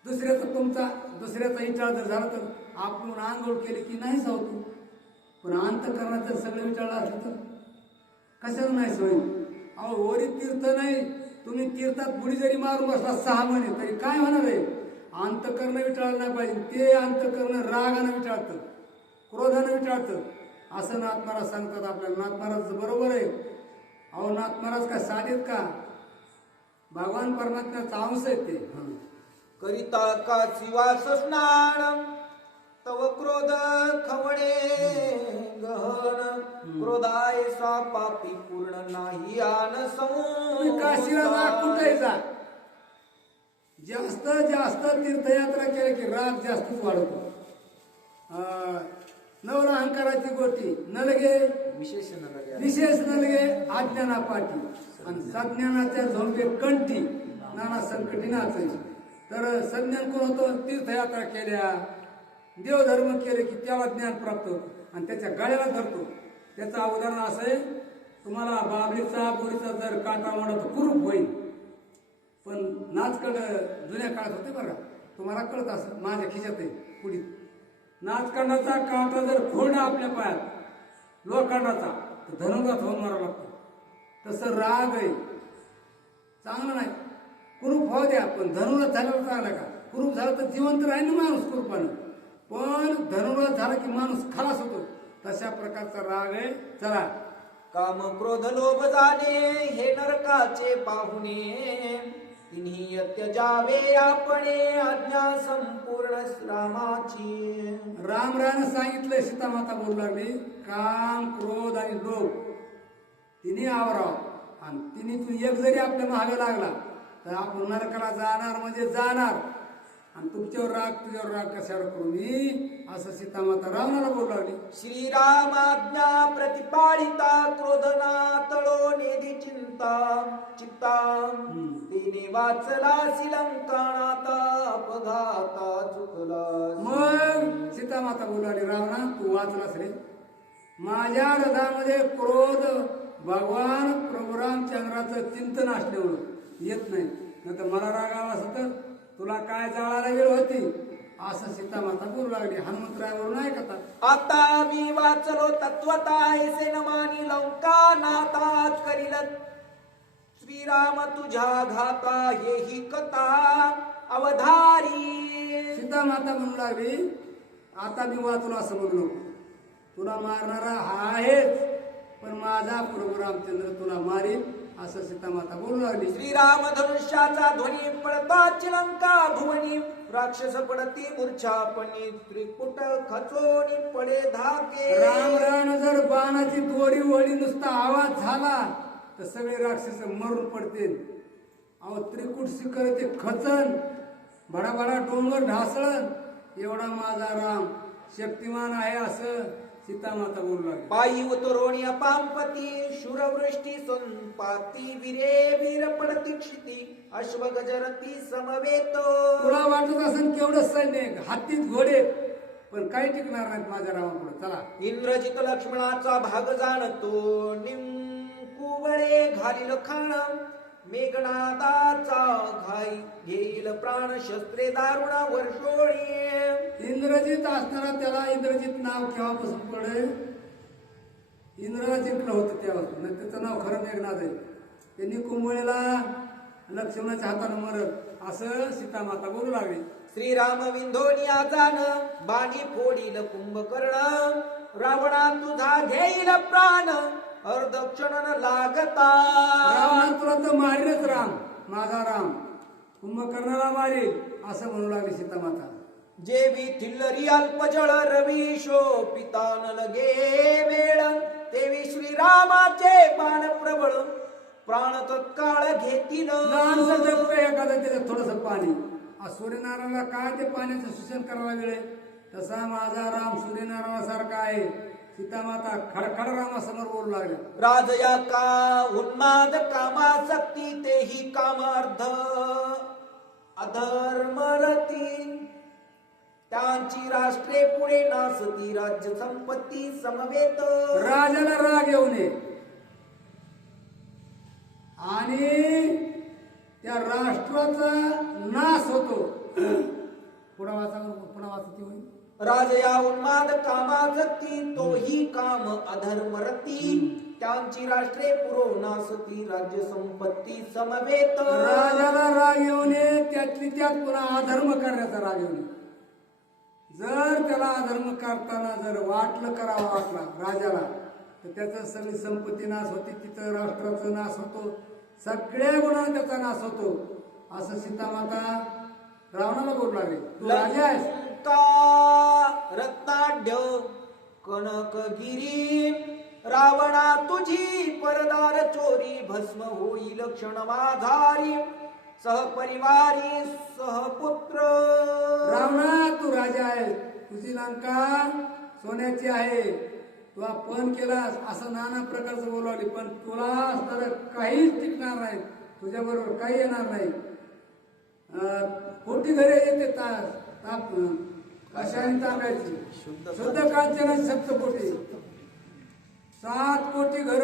दुसऱ्याचा विचार जर झाला तर आपण आंघोळ केली की नाही सावतो, पण अंतःकरणात जर सगळं विचारलं असलं तर कशाला नाही सोय. अहो वरी तीर्थ नाही, तुम्ही तीर्थात बुडी जरी मारून बसला 6 महिने तरी काय होणार आहे? अंतःकरण विचारलं नाही पाहिजे. ते अंतःकरण रागानं विचारतं, क्रोधानं विचारतं. असं नाथ महाराज सांगतात आपल्याला. नाथ महाराज बरोबर आहे. अहो नाथ महाराज काय साधेत का? भगवान परमात्म्याचा अंश आहेत ते. करिता का शिवास स्नान तव क्रोध खवणे गहन. क्रोधाय सा पापी पूर्ण नाही आन काशीला जा, कुठे जा, जास्त तीर्थयात्रा केली की राग जास्तच वाढतो. नवरा अहंकाराची गोटी नलगे विशेष नलगे अज्ञानापाठी आणि सज्ञानाच्या झोंबे कंठी नाना संकटी नाचायची. तर सज्ञान कोण होतं? तीर्थयात्रा केल्या, देवधर्म केले की त्याला ज्ञान प्राप्त होतं आणि त्याच्या गळ्याला धरतो. त्याचं उदाहरण असं आहे, तुम्हाला बाबरीचा बोरीचा जर काटा मोडा तर कुरूप होईल, पण नाचकड जुन्या काळात होते बघा, तुम्हाला कळत असं. माझ्या खिशात आहे पुढील नाचकांडाचा काटा जर फोडला आपल्या पायात लोखंडाचा तर धनुर्गात होऊन मारावं लागतो. तसं राग आहे चांगलं नाही, कुरूप होऊ द्या पण धनुर्गात झाल्यावर चांगला का? कुरूप झाला तर जिवंत राहील ना माणूस कुरूपानं, पण धनुर्वात झाला की माणूस खलास होतो. तशा प्रकारचा राग आहे. चला, काम क्रोध लोभ जाणे हे नरकाचे पाहुणे, तिन्ही त्यजावे आपणे आज्ञा संपूर्ण रामाची. रामरानं सांगितलंय, सीतामाता बोलू लागली, काम क्रोध आणि लोभ तिन्ही आवराव, आणि तिन्हीतून एक जरी आपल्या मागे लागला तर आपण नरकाला जाणार म्हणजे जाणार. आणि तुमच्यावर राग कशावर करू मी, असं सीतामाता रावणाला बोलू लागली. श्रीराम आज्ञा प्रतिपालिता क्रोधना तळो नेदी चित्ता तिने वाचला लंकानाता अपघाता चुकला. मग सीतामाता बोलू लागली, रावणा तू वाचलास रे, माझ्या रथामध्ये क्रोध भगवान प्रभू रामचंद्राचं चिंतन असल्यामुळं येत नाही, तर मला राग आला असं तर तुला काय जाळायला वेळ होती, असं सीतामाता बोलू लागली. हनुमंतरायावरून ऐकतात. आता मी वाचलो तत्वता ऐसे न मानी लंका नातात करील श्रीराम तुझ्या घाता हेही कथा अवधारी. सीतामाता म्हणू लागली, आता मी वाचलो असं म्हणू नको, तुला मारणारा हा आहेच, पण माझा प्रभू रामचंद्र तुला मारील, असं सीतामाता बोलू लागली. श्रीराम धनुष्याचा ध्वनी पडताची लंका भुवनी, राक्षस पडती मूर्छापणी, त्रिकुट खचोनी पडे धाके. राम जर बाणाची दोरी वळी नुसता आवाज झाला तर सगळे राक्षस मरून पडतील. अहो त्रिकुट शिखर ते खचन, भडाभडा डोंगर ढासळन, एवढा माझा राम शक्तिमान आहे, असं सीतामाता बोलू लागली. पायी उतरोणी अपांपती शूरवृष्टी संपाती, वीरे वीर पडती क्षिती अश्व गजरती समवेत. तुला वाटत असेल केवढं सैन्य, हातीत घोडे, पण काही टिकणार नाहीत माझ्या रामापुढे. चला, इंद्रजित लक्ष्मणाचा भाग जाणतो, निंकुवळे घालील खाण, मेघनादाचा घाई घेईल प्राण, शस्त्रे दारुणा वर्षोळी. इंद्रजित असताना त्याला इंद्रजित नाव केव्हापासून पडे, इंद्राला जिंकलं होतं तेव्हापासून, नाही त्याचं नाव खरं मेघनाद आहे. त्यांनी कुंभळेला लक्ष्मणाच्या हातानं मरत, असं सीतामाता बोलू लागली. श्रीराम विंधोनी आजान बाणी फोडील कुंभकर्ण, रावणा तुझा घेईल प्राण अर्धक्षण लागता. रावणा तुला तर मारीलच राम, माझा राम कुंभकर्णाला मारील, असं म्हणू लागली सीतामाता. जेवी थिल्लरी अल्पजळ रवी शोपिता न लगे वेळ, तेवी श्रीरामाचे बाण प्रबळ प्राण तत्काळ घेतील. लहानसं डबकं एखादं त्याच्यात थोडंसं पाणी, सूर्यनारायणाला काय ते पाण्याचं सूचन करायला वेळ, तसा माझा राम सूर्यनारायणासारखा आहे. सीतामाता खडखड रामासमोर बोलू लागल्या. राजया का उन्माद कामासक्ती, तेही कामार्ध अधर्मरती, त्यांची राष्ट्रे पुढे नासती, राज्य संपत्ती समवेत. राजाला राग येऊ नये आणि त्या राष्ट्राचा नाश होतो. पुढा वाचती होईल. राजया उन्माद कामासक्ती, तोही काम अधर्मरती, त्यांची राष्ट्रे पुरवनासती, राज्य संपत्ती समवेत. राजाला राग येऊ नये, त्यातली त्यात पुन्हा अधर्म करण्याचा राग येऊ नये. जर त्याला अधर्म करताना जर वाटलं करावं वाटला राजाला, तर त्याचं सगळी संपत्ती नाश होती, तिथं राष्ट्राचा नाश होतो, सगळ्या गुणांना त्याचा नाश होतो, असं सीतामाता रावणाला बोलू लागले. तू राजा आहेस, रत्नाढ्य कनकगिरी, रावणा तुझी परदार चोरी, भस्म होईल क्षण माझारी, सहपरिवारी सहपुत्र. रावणा तू राजा आहेस, तुझी लंका सोन्याची आहे, तू अपमान केलास, असं नाना प्रकारचं बोलू लागले, पण तुला तर काहीच टिकणार नाही, तुझ्या बरोबर काही येणार नाही. कोटी घरे येते कशाने तांब्याची, शुद्ध कांचनाची सप्तकोटी, 7 कोटी घर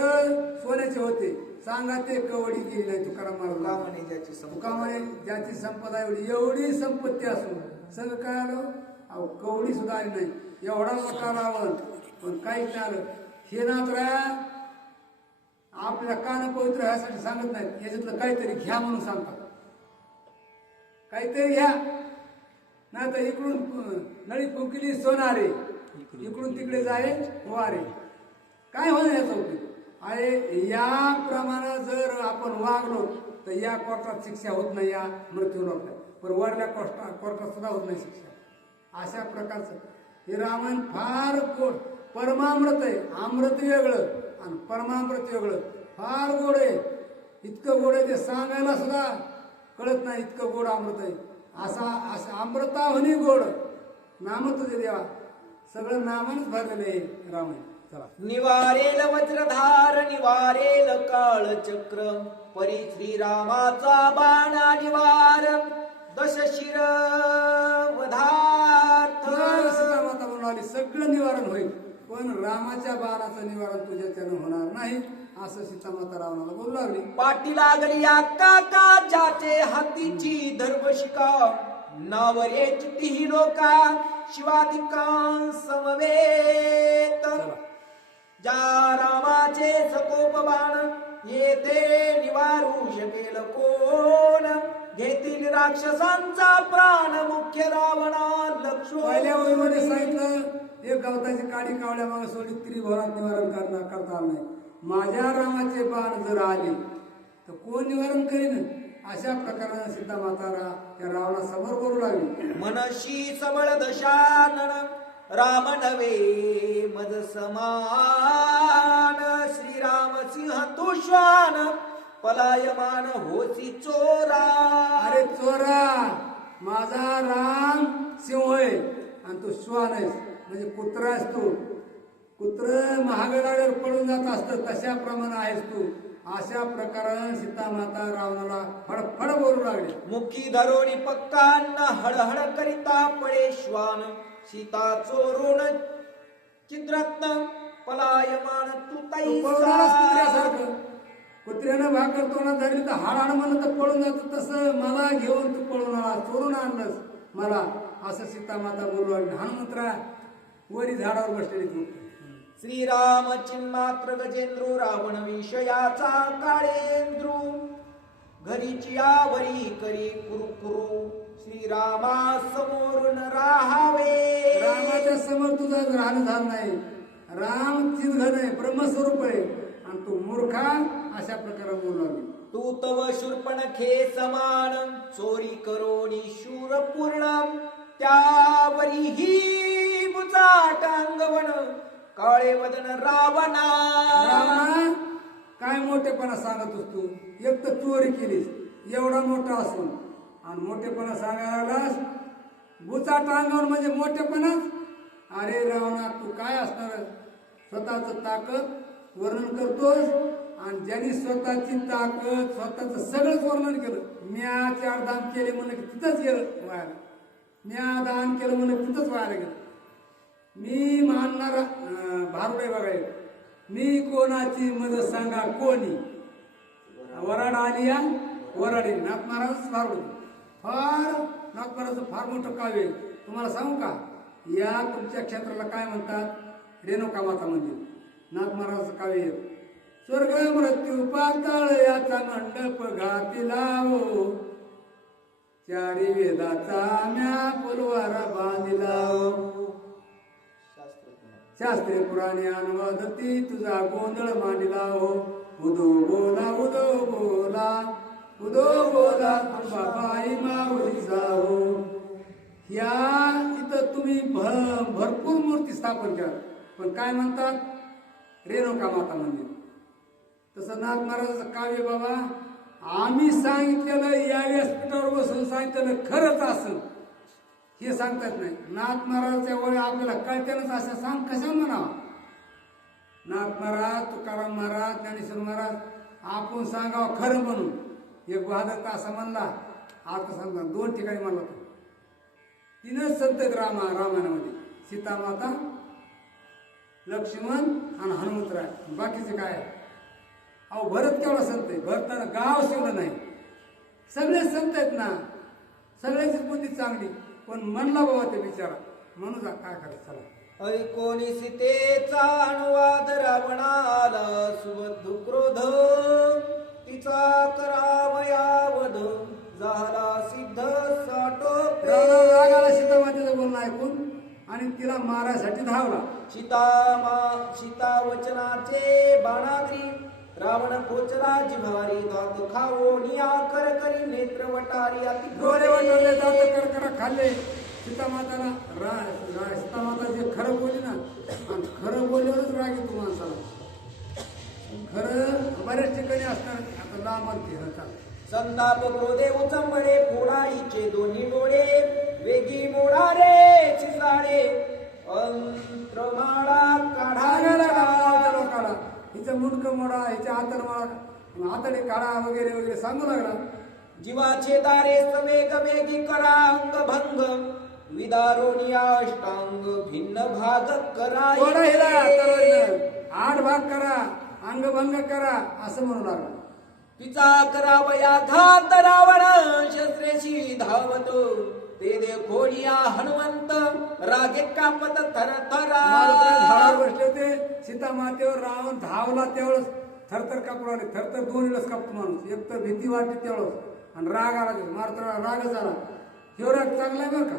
सोन्याचे होते. सांगा ते कवडी गेली नाही तुकाराम महाराज. तुकामाने ज्याची संपदा एवढी संपत्ती असून सगळं काय आलं, अहो कवडी सुद्धा आली नाही. एवढा मोठा रावण, पण काहीच नाही आलं. हे नात्रा आपल्या कान पवित्र ह्यासाठी सांगत नाहीत, याच्यातलं काहीतरी घ्या म्हणून सांगतात. काहीतरी घ्या, नाही तर इकडून नळी फुकली सोनारे, इकडून तिकडे जाय वारे. काय होणार याचा उपयोग? अरे याप्रमाणे जर आपण वागलो तर या कोर्टात शिक्षा होत नाही, या मृत्यू होत नाही, पण वरल्या कोर्टात सुद्धा होत नाही शिक्षा. अशा प्रकारचं हे रामायण फार गोड परमामृत आहे. अमृत वेगळं आणि परमामृत वेगळं, फार गोड आहे. इतकं गोड आहे ते सांगायला सुद्धा कळत नाही, इतकं गोड अमृत आहे. असा अमृताहूनही गोड नाम तुझे देवा. सगळं नामानच भरलेलं आहे रामायण. चला, निवारेल वज्रधार निवारेल काळचक्र, परी श्रीरामाचा बाण निवार दशशिर वधार्थ. सीतामाता म्हणून आली सगळं निवारण होईल, पण रामाच्या बाणाचं निवारण तुझ्याच्यानं होणार नाही, असं सीतामाता रावणाला बोलू लागली. पाठी लागली या काका ज्याचे हातीची धर्मशिका, नावरे चित्ती लोका शिवाधिकां समवेत. ज्या रामाचे सकोप बाण येथे निवारू शकेल कोण, घेतील राक्षसांचा प्राण मुख्य रावणा पहिल्या ओळीमध्ये लक्ष्मण. सांगितलं एक गवताची काडी कावड्या मागे सोडली त्रिभुवनात निवारण करता आलं नाही. माझ्या रामाचे बाण जर आले तर कोण निवारण करीन? अशा प्रकारे सीतामाता त्या रावणासमोर बोलू लागली. मनशी सबळ दशानन राम नवे मज समान, श्रीराम सिंह तू श्वान पलायमान होसी चोरा. अरे चोरा, माझा राम सिंह आहे आणि तू श्वान आहेस, म्हणजे कुत्रा आहेस तू. कुत्र महागडावर पडून जात असतं तशाप्रमाणे आहेस तू. अशा प्रकारे सीतामाता रावणाला फडफड बोलू लागली. मुखी धरोणी पक्कांना हळहळ करिता पडे श्वान, सीता चोरून चिद्रत्न पलायमान तू तू पळून आलास तैसा. कुत्र्यासारखं. कुत्र्यानं भाकर तोंडात धरली तर हाड म्हणत तर पळून जात, तसं मला घेऊन तू पळून आला, चोरून आणलंस मला, असं सीतामाता बोलू लागली. हनुमंतरा वरी झाडावर बसलेली तू. श्रीराम चिन्मात्र गजेंद्रो रावण विषयाचा काळेंद्रू, घरीची आवरी करी कुरकुरू, श्रीरामा समोर न राहावे. रामाच्या समोर तुझं राहणं झालं नाही. राम चिन्ह नाही, ब्रह्मस्वरूप आहे आणि तू मूर्खा, अशा प्रकारे बोलू लागली. तू तव शूर्पणखे समान, चोरी करोनी शूर पूर्ण, त्यावरी ही बुचाट अंगवण, काळे वदन रावणा. रावणा, काय मोठेपणा सांगतोस तू? एक तर चोरी केलीस एवढा मोठा असून, आणि मोठेपणा सांगायला लागलास. बुचाट अंगावर म्हणजे मोठेपणाच. अरे रावणा, तू काय असणार? स्वतःच ताकद वर्णन करतोस, आणि ज्यांनी स्वतःची ताकद स्वतःच सगळंच वर्णन केलं. म्या 4 दान केले म्हणलं की तिथंच गेलं व्हायला. म्या दान केलं म्हणलं तिथंच व्हायला गेलं. मी मानणारा भारुडे बघाय, मी कोणाची मदत सांगा कोणी. वराड आली या वराडी. नाथ महाराज भारुड फार, नाथ महाराज फार मोठं काव्य आहे. तुम्हाला सांगू का? या तुमच्या क्षेत्राला काय म्हणतात? रेणुका माता मंदिर. नाथ महाराजाचं काव्य आहे. स्वर्ग मृत्यू पाताळ याचा मंडप घातीला हो, चारी वेदाचा म्या पुलवारा बांधिला हो. शास्त्रे पुराणे अनुवादती तुझा गोंधळ मांडला हो. उदो बोला उदो बोला उदो बोला बाबाई माऊलीचा हो. या इथं तुम्ही भरपूर मूर्ती स्थापन करा, पण काय म्हणतात? रेणुका माता मंदिर. तसं नाथ महाराजाचं काव्य बाबा, आम्ही सांगितलेलं या व्यासपीठावर बसून सांगितलेलं खरंच असं हे सांगतात नाही. नाथ महाराजाच्या वेळी आपल्याला कळत्यानंच असं सांग कशा म्हणावं. नाथ महाराज, तुकाराम महाराज, ज्ञानेश्वर महाराज आपण सांगावं खरं म्हणून. एक बहादर असं म्हणला, आता सांगा 2 ठिकाणी म्हणला तो. 3च संत आहेत रामायणामध्ये, सीतामाता, लक्ष्मण आणि हनुमंतराय. बाकीचे काय? अहो भरत केवढा संत आहे, भरतानं गाव शिवलं नाही. सगळे संत आहेत ना, सगळ्याचीच बुद्धी चांगली, पण म्हणला बाबा ते बिचारा, म्हणून जा काय करायचं. चला, ऐकोनी सीतेचा अनुवाद रावणाला सुबुद्ध क्रोध, तिचा करावया वध, झाला सिद्ध साटो रावणाला राग आला सीतामातेचं बोलणं ऐकून आणि तिला मारायसाठी धावला. सीता वचनाचे बाणाग्री रावण खोचला जिव्हारी दात खाओ निया कर करी नेत्र वटारी अति डोळे वटवले जात करकरा खाल्ले. सीतामाताला सीतामाता जे खरं बोलली ना, आणि खरं बोलल्यावरच राग येतो माणसाला. खरं बऱ्याच ठिकाणी असणार. आता लांब फिरतात संताप क्रोधे उचंबळे फोडाईचे दोन्ही डोळे वेगी मोडा रे चिसाळे अंत्रमाळा सांगायला काढा लोकाला हिचं मुंडकं मोडा, हिच्या हातडे काढा वगैरे वगैरे सांगू लागला. जीवाचे दारे सवेग वेगी करा अंगभंग विदारोनिया अष्टांग भिन्न भाग करा थोडा हिला तलवारीनं 8 भाग करा, अंगभंग करा असं म्हणू लागला. तिचा करावया घात रावण शस्त्रेशी धावत ते देखोनिया हनुमंत रागे कापत थरथरा झाडावर बसले होते. सीता मातेवर रावण धावला त्यावेळेस थरथर कापू लागले. थरथर 2 वेळेस कापतो माणूस. एक तर भीती वाटते त्यावेळेस आणि राग आला. मारताना रागच आला. हे राग चांगला आहे बरं का.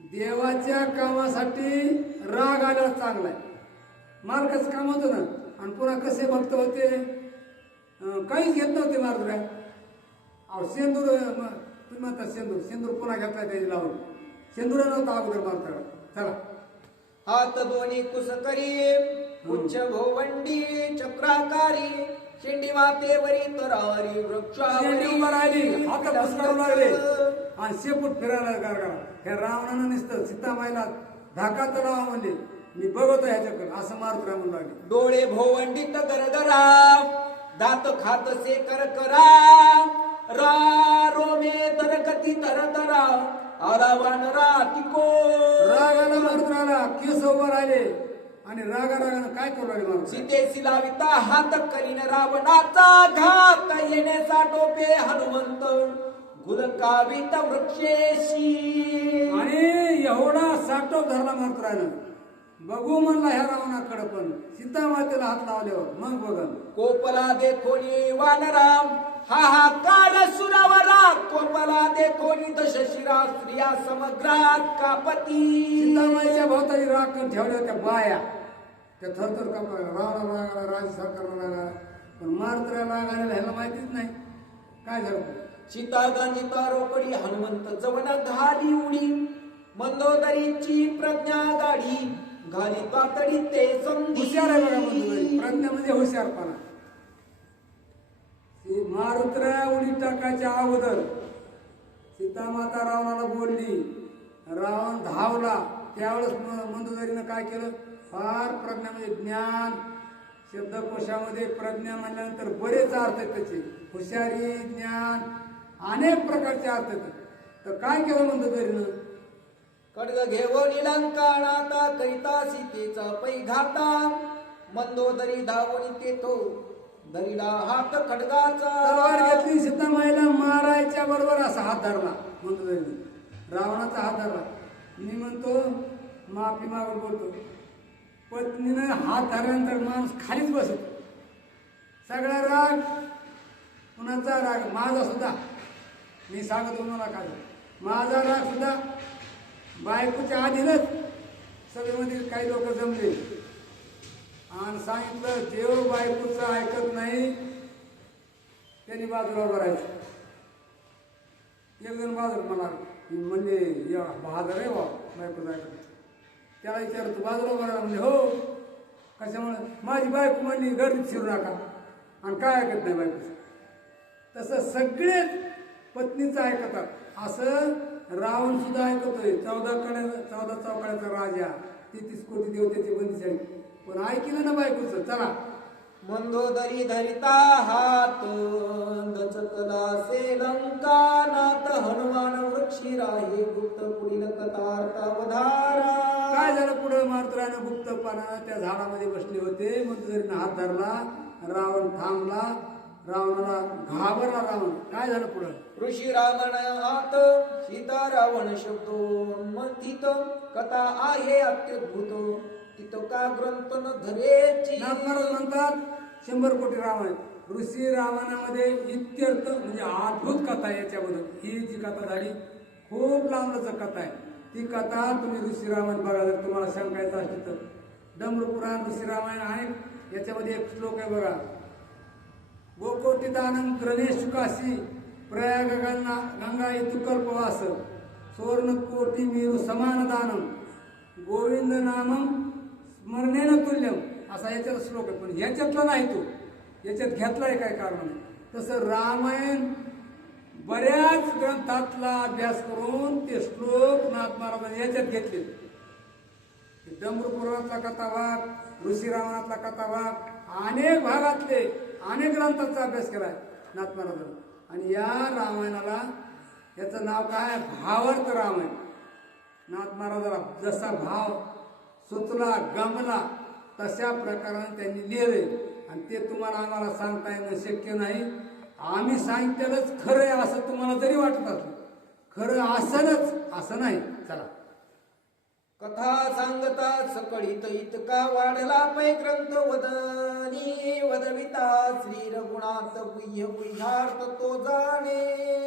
देवाच्या कामासाठी राग आला चांगला आहे. मालकाचं काम होतं ना. आणि पुन्हा कसे भक्त होते, काहीच घेत नव्हते मारुद्रा. अहो शेंदूर तुम्ही म्हणता शेंदूर पुन्हा घेतलाय त्याची लावून. शेंदूर नव्हता अगोदर मारताना. चला हात दोन्ही कुस करी उच्च भोवंडी चक्राकारी शेंडी मातेवरी तरारी शेंडी वृक्षावरी उभा राहिली, हात पुसकारू लागले आणि शेपूट फिरायला गारगारा. ह्या रावणानं नुसतं सीतामाईला धाका तलावा म्हणले, मी बघतो ह्याच्याकडे असं मारुद्रा म्हणू लागले. डोळे भोवंडीत गरगरा दात खात से करकरा रा रोमे तरकती तरतरा आला वानरा तिको रागाला मारुद्राला केस उभा राहिले आणि रागानं काय करू लागले मारुद्रा. सीतेसी लाविता हात करीन रावणाचा घात येण्याचा टोपे हनुमंत गुलकावित वृक्षेशी आणि एवढा साठव धरला मारुद्रानं. बघू म्हणला ह्या रावणाकडे, पण सीतामातेला हात लावल्यावर मग बघा. कोपला देखोनी वानराम हाहाकार सुरावरा कोपला देखोनी दशशिरा स्त्रिया समग्रात कापती सीतामाईच्या भोवताली राखण ठेवल्या होत्या बाया. त्या थरथर कापला. रावणा लागला, राज सरकारला लागला, पण मारुद्रा लागायला ह्याला माहितीच नाही काय झालं. सीता गांजिता रोकडी हनुमंत जवळ घाली उडी मंदोदरीची प्रज्ञा गाडी घाली पातळी ते हुशार आहे बघा मंदोदरी. प्रज्ञा म्हणजे हुशारपणा. मारुद्रा उडी टाकायच्या अगोदर सीतामाता रावणाला बोलली. रावण धावला. त्यावेळेस मंदोदरीनं काय केलं, फार प्रज्ञा म्हणजे ज्ञान. शब्दकोशामध्ये प्रज्ञा म्हणल्यानंतर बरेच अर्थ आहेत त्याचे. हुशारी, ज्ञान, अनेक प्रकारचे अर्थ आहेत. तर काय केलं मंदोदरीनं, खड्ग घेऊन लंकाणाता करिता सीतेचा पैघाता मंदोदरी धावून तेथो दरीला हात खडगाचा तलवार घेतली. सीतामाईला मारायच्या बरोबर असा हात धरला मंदोदरीने. रावणाचा हात धरला. मी म्हणतो माफी मागून बोलतो, पत्नीनं हात धरल्यानंतर माणूस खालीच बसत. सगळा राग कुणाचा राग, माझा सुद्धा. मी सांगतो मला काय, माझा राग सुद्धा बायकोच्या आधीनच सभेमध्ये काही लोक जमले आणि सांगितलं देव बायकोचं ऐकत नाही त्यांनी बाजूला उभं राहायचं. एक जण बाजूला मला म्हणजे बहादर आहे बा बायकोचं ऐकत. त्याला विचारतो बाजूला उभं राहा. म्हणजे हो कशामुळे, माझी बायको म्हणली गर्दीत शिरू नका आणि काय ऐकत नाही बायकोचं. तसं सगळेच पत्नीचं ऐकतात. असं रावण सुद्धा ऐकतोय. 14 चौकड्याचा राजा, 33 कोटी देवतेची बंदिशाळी, पण ऐकलं ना बायकोचं. चला मंदोदरी धरिता हात दचकला से लंकानाथ हनुमान वृक्षी राही गुप्त पुढील कथार्थावधारा. काय झालं पुढे, मारुद्रानं गुप्तपणा त्या झाडामध्ये बसले होते. मंदोदरीनं हात धरला. रावण थांबला. रावणाला घाबरला रावण. काय झालं पुढं, ऋषी रावण आत सीता रावण शब्दोन्मथित कथा आहे अत्युद्भुत तिथ का ग्रंथ न धरेची. नाथ महाराज म्हणतात 100 कोटी रावण आहेत. ऋषी रावणामध्ये इत्यर्थ म्हणजे अद्भुत कथा. याच्याबद्दल ही जी कथा झाली खूप लांबलच कथा आहे. ती कथा तुम्ही ऋषी रामायण बघा, जर तुम्हाला शंकायचं असली तर. डमरू पुराण, ऋषी रामायण आहे. याच्यामध्ये एक श्लोक आहे बघा, गोकोटी दानम ग्रनेश काशी प्रयाग गंगा इतु कल्पवास सुवर्ण कोटी मीरू समान दानम गोविंद नामम स्मरणेन तुल्यम, असा याच्यात श्लोक आहे. पण ह्याच्यातला नाही तो, याच्यात घेतलाय काय कारण नाही. तसं रामायण बऱ्याच ग्रंथातला अभ्यास करून ते श्लोक नाथ महाराजांनी याच्यात घेतले. डमरू पुराणातला कथाभाग, ऋषी रामायणातला कथाभाग, अनेक भागातले अनेक ग्रंथांचा अभ्यास केलाय नाथ महाराजांनी. आणि या रामायणाला याचं नाव काय, भावार्थ रामायण. नाथ महाराजाला जसा भाव सुचला गमला तशा प्रकाराने त्यांनी लिहिले. आणि ते तुम्हाला आम्हाला सांगता येणं शक्य नाही. आम्ही सांगितलेलंच खरं आहे असं तुम्हाला जरी वाटत असलं, खरं असनच असं नाही. चला, कथा सांगता सकळीत इतका वाढला पै ग्रंथ वदनी वदविता श्री रघुनाथ गुह्य गुह्यार्थ तो जाणे.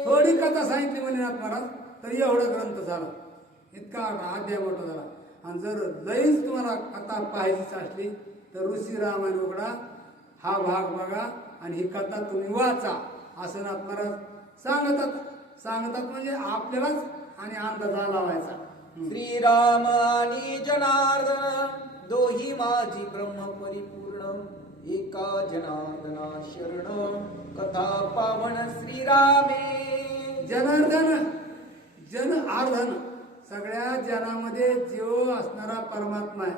थोडी कथा सांगितली म्हणे नाथ महाराज, तरी एवढा ग्रंथ झाला, इतका अध्याय मोठा झाला. आणि जर लईच तुम्हाला कथा पाहायची असली तर ऋषी रामायण उघडा, हा भाग बघा आणि ही कथा तुम्ही वाचा, असं नाथ महाराज सांगतात म्हणजे आपल्यालाच आणि अंदाजा लावायचा. श्रीराम आणि जनार्दन दोही माझी ब्रह्म परिपूर्ण, एका जनार्दना शरण कथा पावन श्रीरामे. जनार्दन जन आर्धन, सगळ्या जनामध्ये जीव असणारा परमात्मा आहे.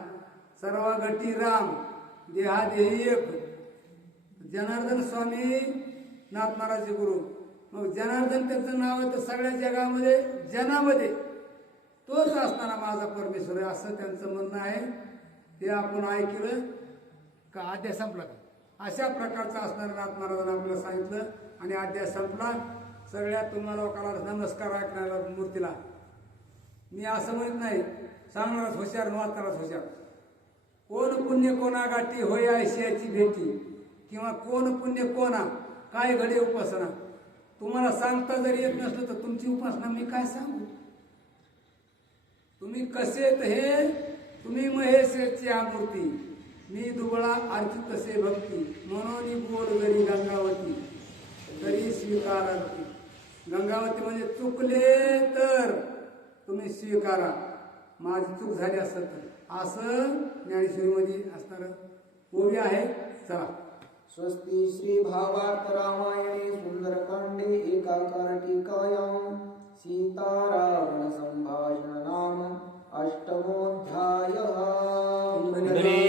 सर्व गटी राम, देहादेही एक. जनार्दन स्वामी नाथ महाराजचे गुरु. मग जनार्दन त्याचं नाव आहे, तर सगळ्या जगामध्ये जनामध्ये तोच असणारा माझा परमेश्वर आहे असं त्यांचं म्हणणं आहे. ते आपण ऐकलं का अध्याय संपला का, अशा प्रकारचं असणारं नाथ महाराजांनी आपल्याला सांगितलं. आणि अध्याय संपला. सगळ्या तुम्हाला लोकांना नमस्कार ऐकण्याला मूर्तीला. मी असं म्हणत नाही, सांगणारच हुशार वाचणारच हुशार. कोण पुण्य कोणा गाठी होय आयशियाची भेटी, किंवा कोण पुण्य कोणा काय घडे उपासना. तुम्हाला सांगता जरी येत नसलं तर तुमची उपासना मी काय सांगू. तुम्ही कसे हे, तुम्ही महेशची मूर्ती, मी दुबळा अर्चित तसे भक्ती, म्हणून बोल जरी गंगावती तरी स्वीकारती. गंगावती म्हणजे चुकले तर तुम्ही स्वीकारा, माझी चूक झाली असेल तर, असं ज्ञानेश्वरीमध्ये असणारं ओवी आहे. चला, स्वस्ति श्री भावार्थ रामायणे सुंदरकांडे एकाकार टीकायां सीतारावण संभाषण नाम अष्टमोऽध्यायः.